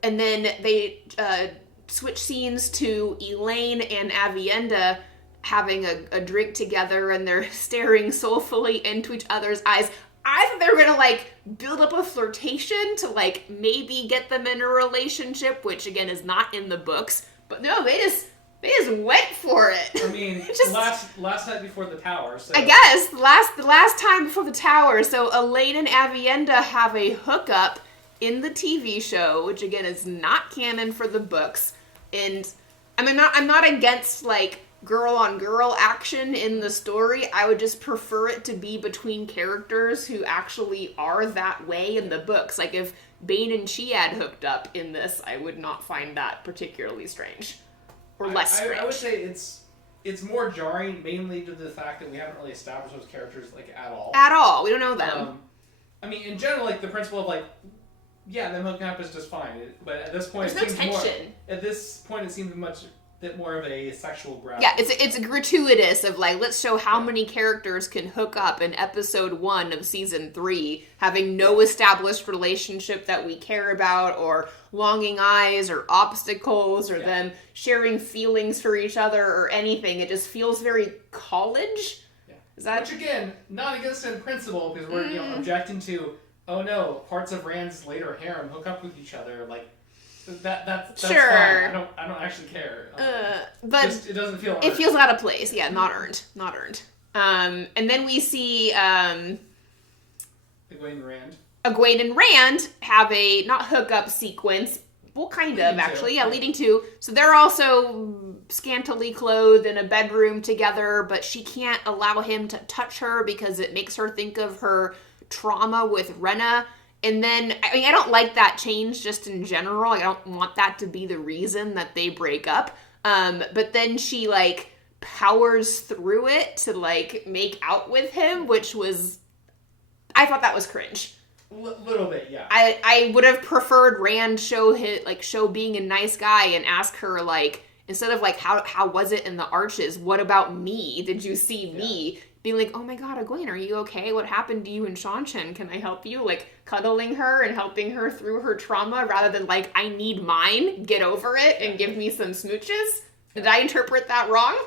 And then they switch scenes to Elaine and Avienda having a drink together, and they're staring soulfully into each other's eyes. I thought they were gonna, like, build up a flirtation to, like, maybe get them in a relationship, which again is not in the books. But no, they just went for it. I mean, last night before the tower. So. I guess the last time before the tower. So Elaine and Avienda have a hookup in the TV show, which again is not canon for the books. And I'm not against, like, girl on girl action in the story. I would just prefer it to be between characters who actually are that way in the books. Like, if Bane and Chiad hooked up in this, I would not find that particularly strange. Or less strange. I would say it's it's more jarring mainly to the fact that we haven't really established those characters like at all. At all, we don't know them. I mean, in general, like the principle of like, yeah, them hooking up is just fine. But at this point, there's no tension. At this point, it seems much bit more of a sexual grab. Yeah, it's gratuitous of like, let's show how many characters can hook up in episode 1 of season 3, having no established relationship that we care about, or longing eyes, or obstacles, or them sharing feelings for each other, or anything. It just feels very college. Yeah. Is that... Which again, not against in principle, because we're objecting to, oh no, parts of Rand's later harem hook up with each other, like. That's sure. Fine. I don't actually care. But just, it doesn't feel. Earned. It feels out of place. Yeah, not earned. And then we see Egwene and Rand have a not hookup sequence. Well, kind of actually. Yeah, leading to. So they're also scantily clothed in a bedroom together, but she can't allow him to touch her because it makes her think of her trauma with Rena. And then, I mean, I don't like that change just in general. I don't want that to be the reason that they break up. But then she, like, powers through it to, like, make out with him, which was... I thought that was cringe. Little bit, yeah. I would have preferred Rand show being a nice guy and ask her, like, instead of, like, how was it in the Arches? What about me? Did you see me? Being like, oh my god, Egwene, are you okay? What happened to you and Seanchan? Can I help you? Like, cuddling her and helping her through her trauma rather than like, I need mine, get over it, and give me some smooches? Did I interpret that wrong?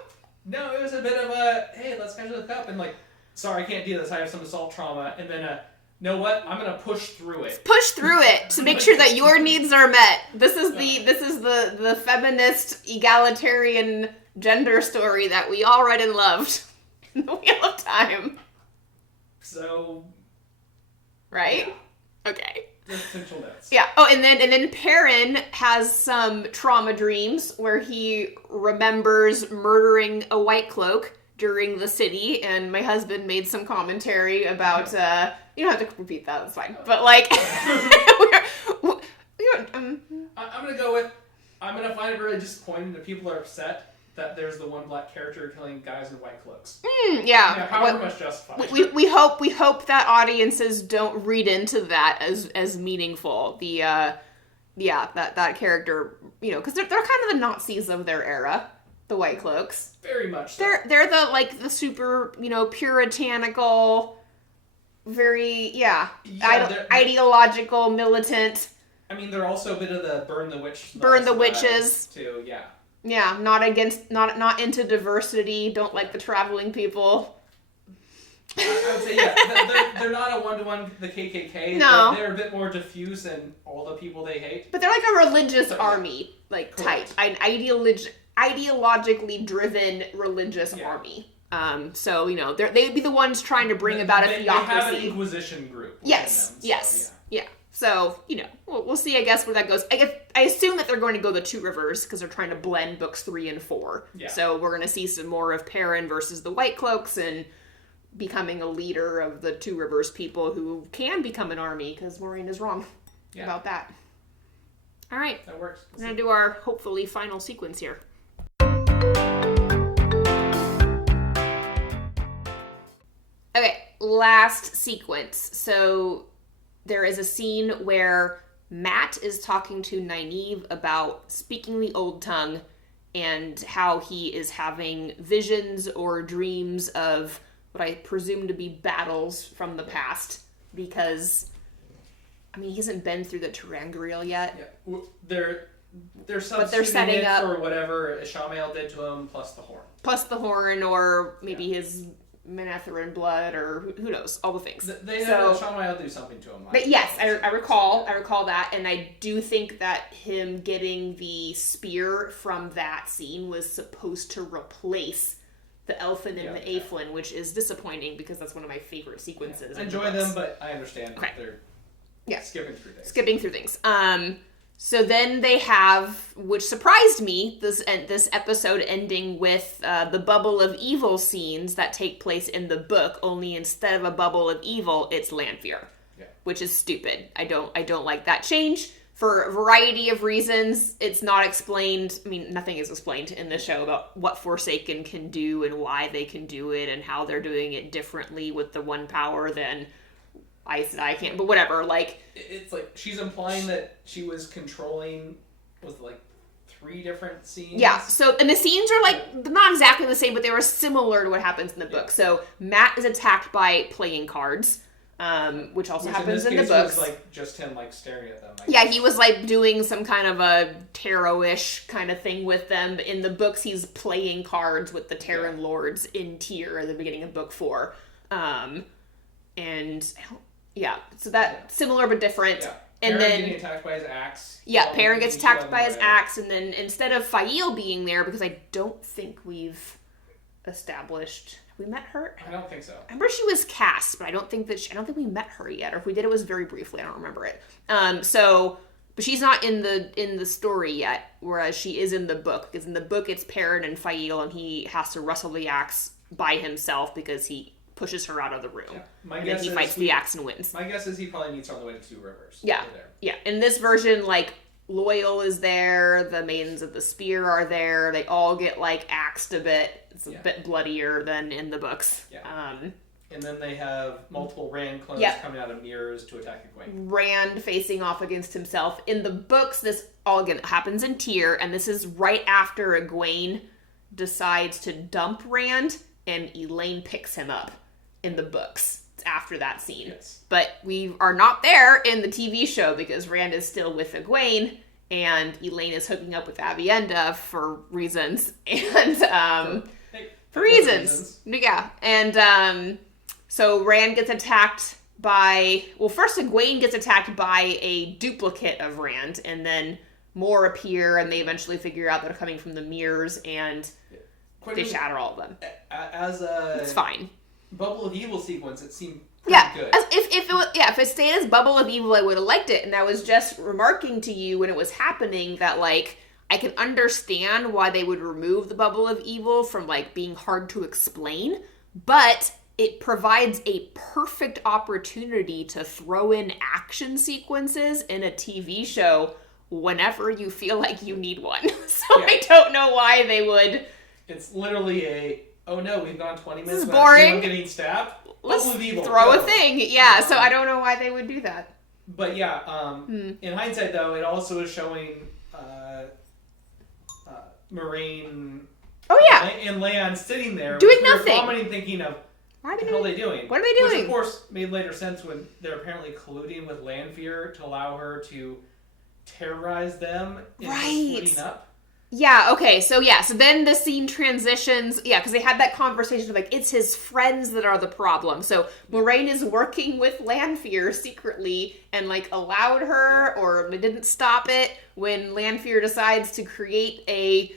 No, it was a bit of a, hey, let's kind of look up and like, sorry, I can't do this, I have some assault trauma, and then, know what? I'm gonna push through it. Push through it to make sure that your needs are met. This is the feminist, egalitarian gender story that we all read and loved. The Wheel of Time. So, right? Yeah. Okay. There's potential notes. Yeah. Oh, and then Perrin has some trauma dreams where he remembers murdering a White Cloak during the city, and my husband made some commentary about. You don't have to repeat that. It's fine. But like, I'm gonna go with. I'm gonna find it really disappointing that people are upset that there's the one black character killing guys in white cloaks. Yeah. However much justified. We hope that audiences don't read into that as meaningful. That character, because they're kind of the Nazis of their era, the White Cloaks. Very much so. They're the super, puritanical, very ideological, militant. I mean, they're also a bit of the burn the witches too. Yeah. Yeah, not into diversity, don't like the traveling people. I would say, yeah, they're not a one-to-one, the KKK. No. They're a bit more diffuse in all the people they hate. But they're like a religious army, type. An ideologically driven religious army. So, they'd be the ones trying to bring about a theocracy. They have an Inquisition group. Yes. Yeah. So, we'll see, I guess, where that goes. I assume that they're going to go the Two Rivers, because they're trying to blend books 3 and 4. Yeah. So we're going to see some more of Perrin versus the White Cloaks, and becoming a leader of the Two Rivers people who can become an army, because Maureen is wrong about that. All right. That works. We're going to do our, hopefully, final sequence here. Okay, last sequence. So there is a scene where Matt is talking to Nynaeve about speaking the Old Tongue and how he is having visions or dreams of what I presume to be battles from the past, because, he hasn't been through the Terangrial yet. Yeah, they're setting up for whatever Ishamael did to him, plus the horn. Or maybe his Manetheren blood, or who knows, all the things. They have Ishamael do something to him. But yes, I recall that, and I do think that him getting the spear from that scene was supposed to replace the Elfin and the Aeflin, which is disappointing because that's one of my favorite sequences. I enjoy them, but I understand that they're skipping through things. So then they have, which surprised me, this episode ending with the Bubble of Evil scenes that take place in the book, only instead of a Bubble of Evil, it's Lanfear, which is stupid. I don't like that change. for a variety of reasons, it's not explained. I mean, nothing is explained in the show about what Forsaken can do and why they can do it and how they're doing it differently with the one power than Aes Sedai can't. But whatever, like... It's like, she's implying that she was controlling, was like 3 different scenes? Yeah, so, and the scenes are like, not exactly the same, but they were similar to what happens in the book. So, Matt is attacked by playing cards. Which also happens in the books. Was like just him like staring at them. Yeah, he was like doing some kind of a tarot-ish kind of thing with them. In the books, he's playing cards with the Terran lords in Tyr at the beginning of book 4. So that similar but different. Yeah. And Perrin getting attacked by his axe. Yeah, Perrin gets attacked by his axe, and then instead of Fael being there, because I don't think we've established. We met her? I don't think so. I remember she was cast, but I don't think we met her yet. Or if we did, it was very briefly. I don't remember it. But she's not in the story yet, whereas she is in the book. Because in the book, it's Perrin and Fael, and he has to wrestle the axe by himself because he pushes her out of the room. Yeah. And then he fights the axe and wins. My guess is he probably meets her on the way to 2 Rivers. Yeah. Yeah. In this version, like, Loyal is there, the Maidens of the Spear are there, they all get, like, axed a bit. It's a bit bloodier than in the books. Yeah. And then they have multiple Rand clones coming out of mirrors to attack Egwene. Rand facing off against himself. In the books, this all, again, happens in Tyr, and this is right after Egwene decides to dump Rand, and Elaine picks him up in the books. It's after that scene. Yes. But we are not there in the TV show because Rand is still with Egwene, and Elaine is hooking up with Aviendha for reasons. And, for reasons. Yeah. And, so Rand gets attacked by... Well, first Egwene gets attacked by a duplicate of Rand, and then more appear, and they eventually figure out they're coming from the mirrors, and they shatter all of them. It's fine. Bubble of Evil sequence, it seemed pretty good. If it stayed as Bubble of Evil, I would have liked it. And I was just remarking to you when it was happening that, like, I can understand why they would remove the Bubble of Evil from, like, being hard to explain, but it provides a perfect opportunity to throw in action sequences in a TV show whenever you feel like you need one. I don't know why they would... It's literally oh no, we've gone 20 minutes without boring. Getting stabbed. Let's throw a thing. Yeah, so I don't know why they would do that. But yeah, in hindsight though, it also is showing Moiraine and Leon sitting there doing nothing. Commenting, thinking of what the hell are they doing? What are they doing? Which of course made later sense when they're apparently colluding with Lanfear to allow her to terrorize them into splitting up. Yeah, okay, so then the scene transitions, because they had that conversation of, like, it's his friends that are the problem. So Moiraine is working with Lanfear secretly and, like, allowed her, or didn't stop it, when Lanfear decides to create a,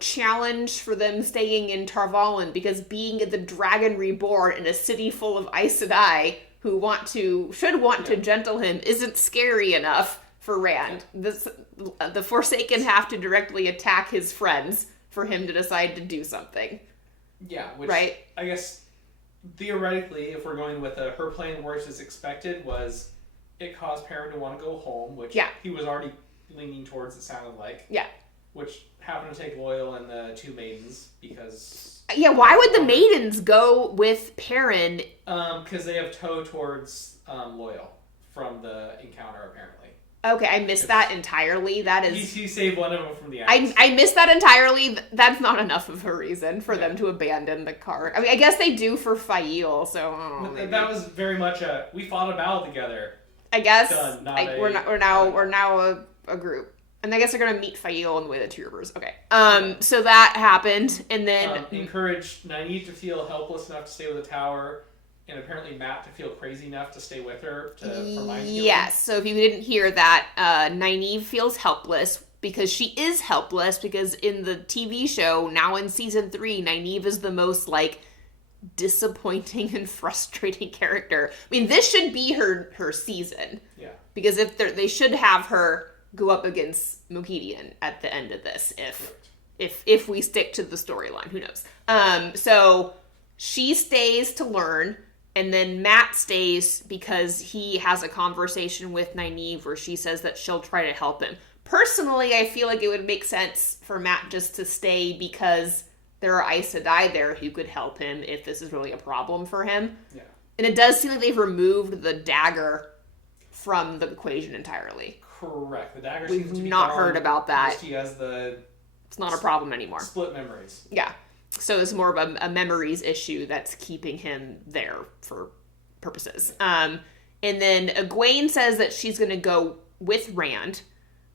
challenge for them staying in Tarvalin, because being the Dragon Reborn in a city full of Aes Sedai who should want to gentle him isn't scary enough for Rand. The Forsaken have to directly attack his friends for him to decide to do something. Yeah, which I guess theoretically, if we're going with her plan works as expected, was it caused Perrin to want to go home, which he was already leaning towards, it sounded like. Yeah. Which happened to take Loyal and the 2 maidens, because... Yeah, why would the maidens go with Perrin? Because they have toe towards Loyal from the encounter, apparently. Okay, I missed that entirely. That is... He saved one of them from the axe. I missed that entirely. That's not enough of a reason for them to abandon the cart. I mean, I guess they do for Fael, so I don't know. That was very much we fought a battle together. I guess we're now a group. And I guess they're gonna meet Fael on the way to 2 Rivers. Okay. So that happened, and then... encouraged Nynaeve to feel helpless enough to stay with the tower, and apparently Matt to feel crazy enough to stay with her for mind healing. Yes, so if you didn't hear that, Nynaeve feels helpless because she is helpless, because in the TV show, now in season 3, Nynaeve is the most, like, disappointing and frustrating character. I mean, this should be her season. Yeah. Because they should have her go up against Moghedien at the end of this, if we stick to the storyline. Who knows? So she stays to learn, And then Matt stays because he has a conversation with Nynaeve where she says that she'll try to help him. Personally, I feel like it would make sense for Matt just to stay because there are Aes Sedai there who could help him if this is really a problem for him. Yeah. And it does seem like they've removed the dagger from the equation entirely. Correct. The dagger We've seems to be not gone. heard about that. He has it's not a problem anymore. Split memories. Yeah. So it's more of a memories issue that's keeping him there for purposes. And then Egwene says that she's going to go with Rand,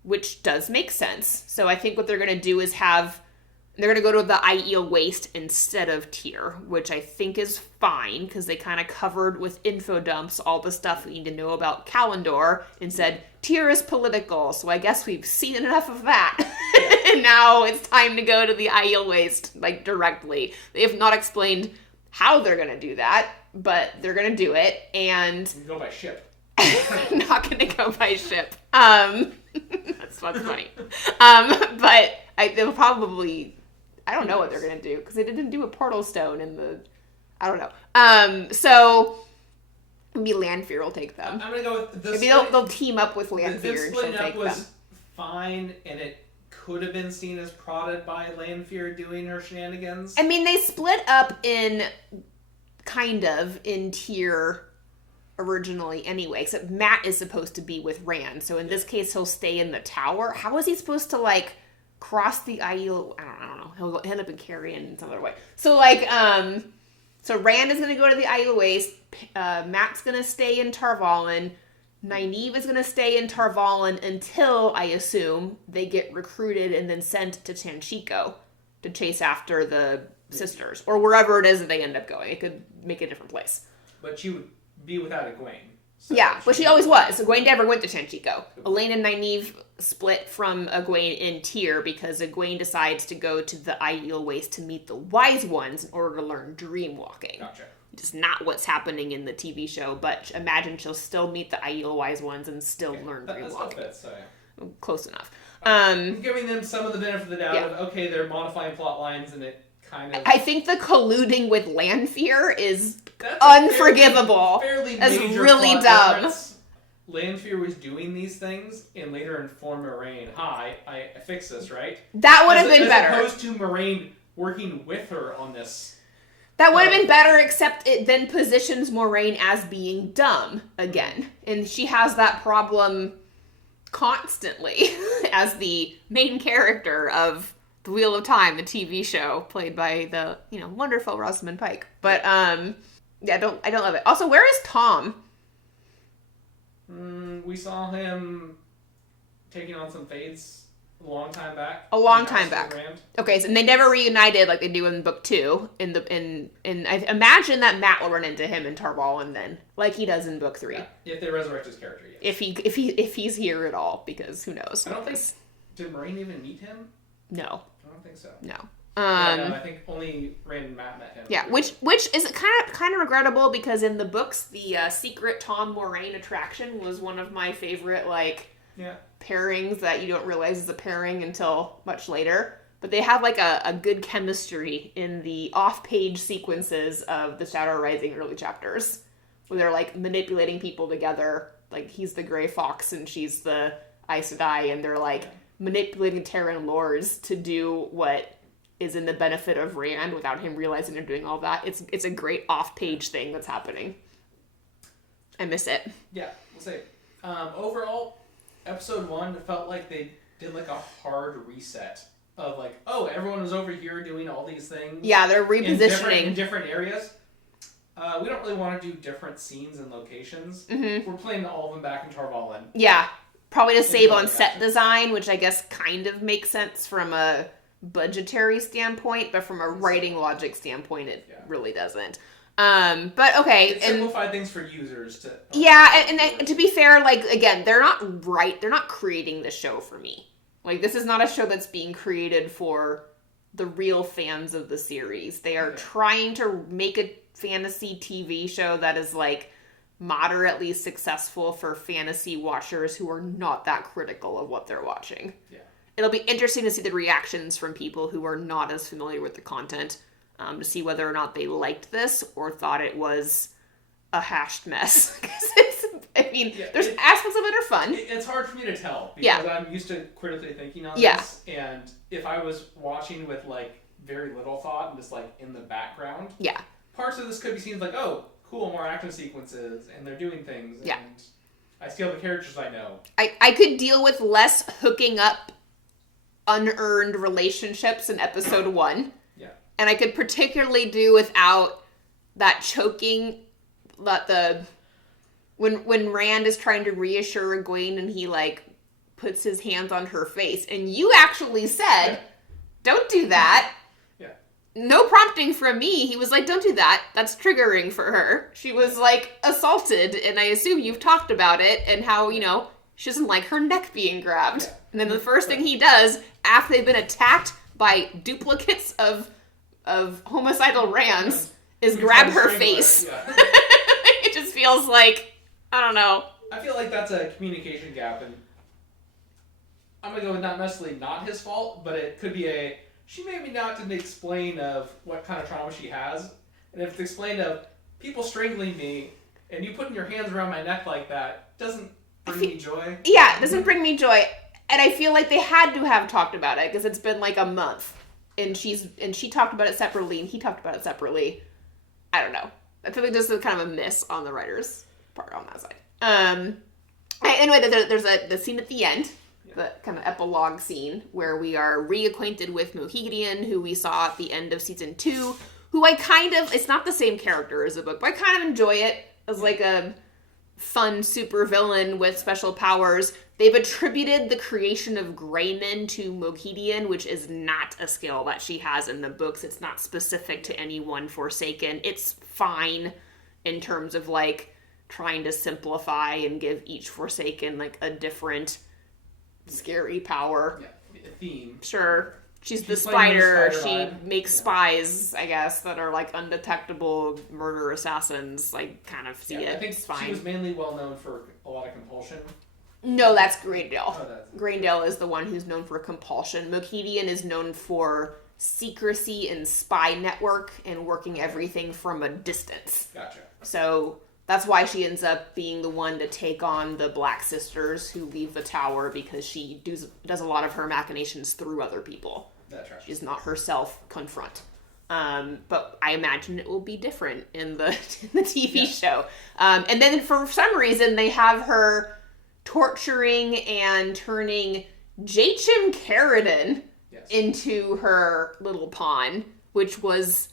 which does make sense. So I think what they're going to do is they're going to go to the Aiel Waste instead of Tyr, which I think is fine because they kind of covered with info dumps all the stuff we need to know about Kalendor and said, Tyr is political, so I guess we've seen enough of that. And now it's time to go to the Aiel Waste, like, directly. They have not explained how they're going to do that, but they're going to do it, and... You can go by ship. Not going to go by ship. That's funny. But they'll probably... I don't know what they're going to do, because they didn't do a portal stone in the... I don't know. So... Maybe Lanfear will take them. I'm going to go with this. Maybe they'll team up with Lanfear and she'll take them. Splitting up was fine, and it could have been seen as prodded by Lanfear doing her shenanigans. I mean, they split up in Tyr originally anyway, except Matt is supposed to be with Rand. So in this case, he'll stay in the tower. How is he supposed to, like, cross the Aiel? I don't know. He'll end up in Carrion in some other way. So, like, so Rand is going to go to the Aiel Waste. Matt's going to stay in Tarvalin. Nynaeve is going to stay in Tarvalin until, I assume, they get recruited and then sent to Tanchico to chase after the sisters. Or wherever it is that they end up going. It could make a different place. But she would be without Egwene. So yeah, but she always was. Egwene never went to Tanchico. Elaine and Nynaeve split from Egwene in Tyr because Egwene decides to go to the Aiel Waste to meet the Wise Ones in order to learn dream walking. Gotcha. Which is not what's happening in the TV show, but imagine she'll still meet the Aiel Wise Ones and still learn dream walking. That fits, close enough. Giving them some of the benefit of the doubt of, okay, they're modifying plot lines and it kind of... I think the colluding with Lanfear is unforgivable. Fairly That's major really plot dumb. difference. Lanfear was doing these things and later informed Moraine, hi, I fixed this, right? That would have been better. As opposed to Moraine working with her on this. That would have been better, except it then positions Moraine as being dumb again. And she has that problem constantly as the main character of The Wheel of Time, the TV show, played by the, wonderful Rosamund Pike. But, I don't love it. Also, where is Tom? We saw him taking on some fades a long time back. Okay, so and they never reunited like they do in book 2. In I imagine that Matt will run into him in Tarvalin then, like he does in book 3. Yeah, if they resurrect his character, yes. If he's here at all, because who knows? I don't think. Did Moraine even meet him? No. I don't think so. No. No, I think only Rand and Matt met him. Yeah, which is kind of regrettable because in the books, the secret Tom Moraine attraction was one of my favorite pairings that you don't realize is a pairing until much later. But they have like a good chemistry in the off-page sequences of the Shadow Rising early chapters, where they're like manipulating people together. Like he's the Grey Fox and she's the Aes Sedai, and they're like manipulating Terran lores to do what is in the benefit of Rand without him realizing they're doing all that. It's a great off-page thing that's happening. I miss it. Yeah, we'll say. Overall, episode 1 felt like they did like a hard reset of like, oh, everyone was over here doing all these things. Yeah, they're repositioning in different areas. We don't really want to do different scenes and locations. Mm-hmm. We're playing all of them back in Tarvalin. Yeah, probably to save on set design, which I guess kind of makes sense from a budgetary standpoint, but from a writing logic standpoint, it really doesn't. But okay, it simplified things for users to. Yeah, and to be fair, like again, they're not creating the show for me. Like this is not a show that's being created for the real fans of the series. They are trying to make a fantasy TV show that is like moderately successful for fantasy watchers who are not that critical of what they're watching. Yeah. It'll be interesting to see the reactions from people who are not as familiar with the content, to see whether or not they liked this or thought it was a hashed mess. There's aspects of it are fun. It's hard for me to tell because I'm used to critically thinking on this, and if I was watching with like very little thought and just like in the background, parts of this could be seen like, oh, cool, more action sequences, and they're doing things, and I see all the characters I know. I could deal with less hooking up unearned relationships in episode 1. Yeah. And I could particularly do without that choking, when Rand is trying to reassure Egwene and he like puts his hands on her face, and you actually said, don't do that. No prompting from me. He was like, don't do that. That's triggering for her. She was like assaulted, and I assume you've talked about it and how, she doesn't like her neck being grabbed. And then the first thing he does after they've been attacked by duplicates of homicidal Rands is grab her face. It just feels like, I don't know. I feel like that's a communication gap, and I'm gonna go with not necessarily not his fault, but it could be she maybe not didn't explain of what kind of trauma she has, and if it's explained of people strangling me and you putting your hands around my neck like that doesn't bring me joy. Yeah, it doesn't bring me joy, and I feel like they had to have talked about it because it's been like a month, and she talked about it separately and he talked about it separately. I don't know. I feel like this is kind of a miss on the writer's part on that side. Anyway, there's the scene at the end. The kind of epilogue scene where we are reacquainted with Mohidian, who we saw at the end of season 2, who it's not the same character as the book, but I kind of enjoy it as like a fun super villain with special powers. They've attributed the creation of Greyman to Mohidian, which is not a skill that she has in the books. It's not specific to any one Forsaken. It's fine in terms of like trying to simplify and give each Forsaken like a different scary power. A theme. Sure. She's the spider. She makes spies, I guess, that are like undetectable murder assassins. Like, kind of see it. I think it's fine. She was mainly well known for a lot of compulsion. No, that's Greendale. Greendale is the one who's known for compulsion. Mohidian is known for secrecy and spy network and working everything from a distance. Gotcha. So that's why she ends up being the one to take on the Black Sisters who leave the tower, because she does a lot of her machinations through other people. That's right. She's not herself confront. But I imagine it will be different in the TV show. And then for some reason they have her torturing and turning Jachim Carradine into her little pawn, which was...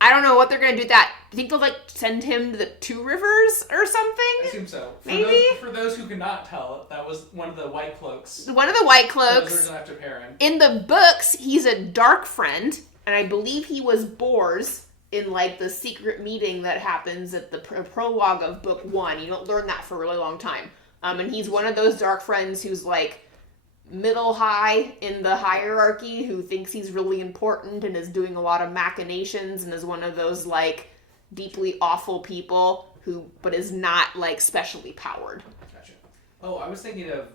I don't know what they're going to do with that. Do you think they'll, like, send him to the Two Rivers or something? I assume so. Maybe? For those who cannot tell, that was one of the White Cloaks. One of the White Cloaks. Those after Perrin. In the books, he's a dark friend, and I believe he was Bors in, like, the secret meeting that happens at the prologue of Book 1. You don't learn that for a really long time. And he's one of those dark friends who's, like, middle high in the hierarchy, who thinks he's really important and is doing a lot of machinations and is one of those like deeply awful people but is not like specially powered. Gotcha. Oh, I was thinking of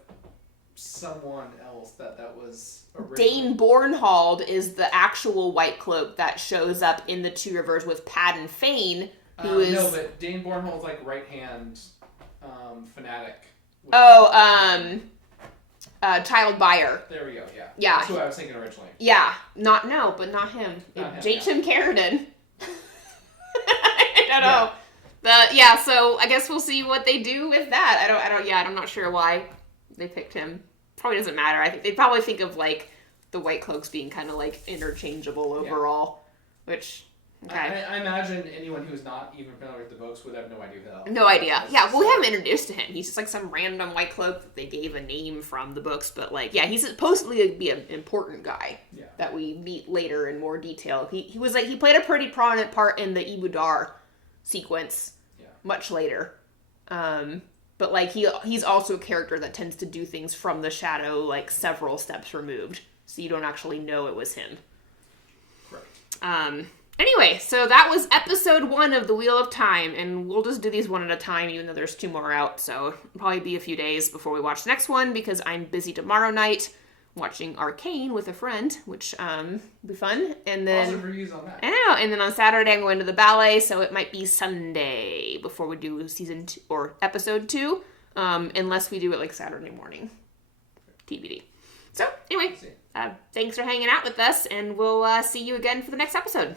someone else that was originally... Dane Bornhald is the actual White Cloak that shows up in the Two Rivers with Padden Fane, who is... No, but Dane Bornhald's like right hand fanatic. Child Buyer. There we go, yeah. Yeah. That's who I was thinking originally. Yeah. But not him. Jachim Carradine. I don't know. So I guess we'll see what they do with that. I'm not sure why they picked him. Probably doesn't matter. I think they probably think of like the White Cloaks being kind of like interchangeable overall, which... Okay. I imagine anyone who's not even familiar with the books would have no idea who that is. No idea. Yeah, well, we haven't introduced to him. He's just like some random White Cloak that they gave a name from the books, but like, yeah, he's supposedly to be an important guy that we meet later in more detail. He was like, he played a pretty prominent part in the Ibudar sequence much later. But like, he's also a character that tends to do things from the shadow, like several steps removed, so you don't actually know it was him. Correct. Anyway, so that was episode 1 of The Wheel of Time, and we'll just do these one at a time, even though there's 2 more out, so it'll probably be a few days before we watch the next one, because I'm busy tomorrow night watching Arcane with a friend, which will be fun. And then positive reviews on that. I know. And then on Saturday I'm going to the ballet, so it might be Sunday before we do season 2 or episode 2, unless we do it like Saturday morning. TBD. So anyway, thanks for hanging out with us, and we'll see you again for the next episode.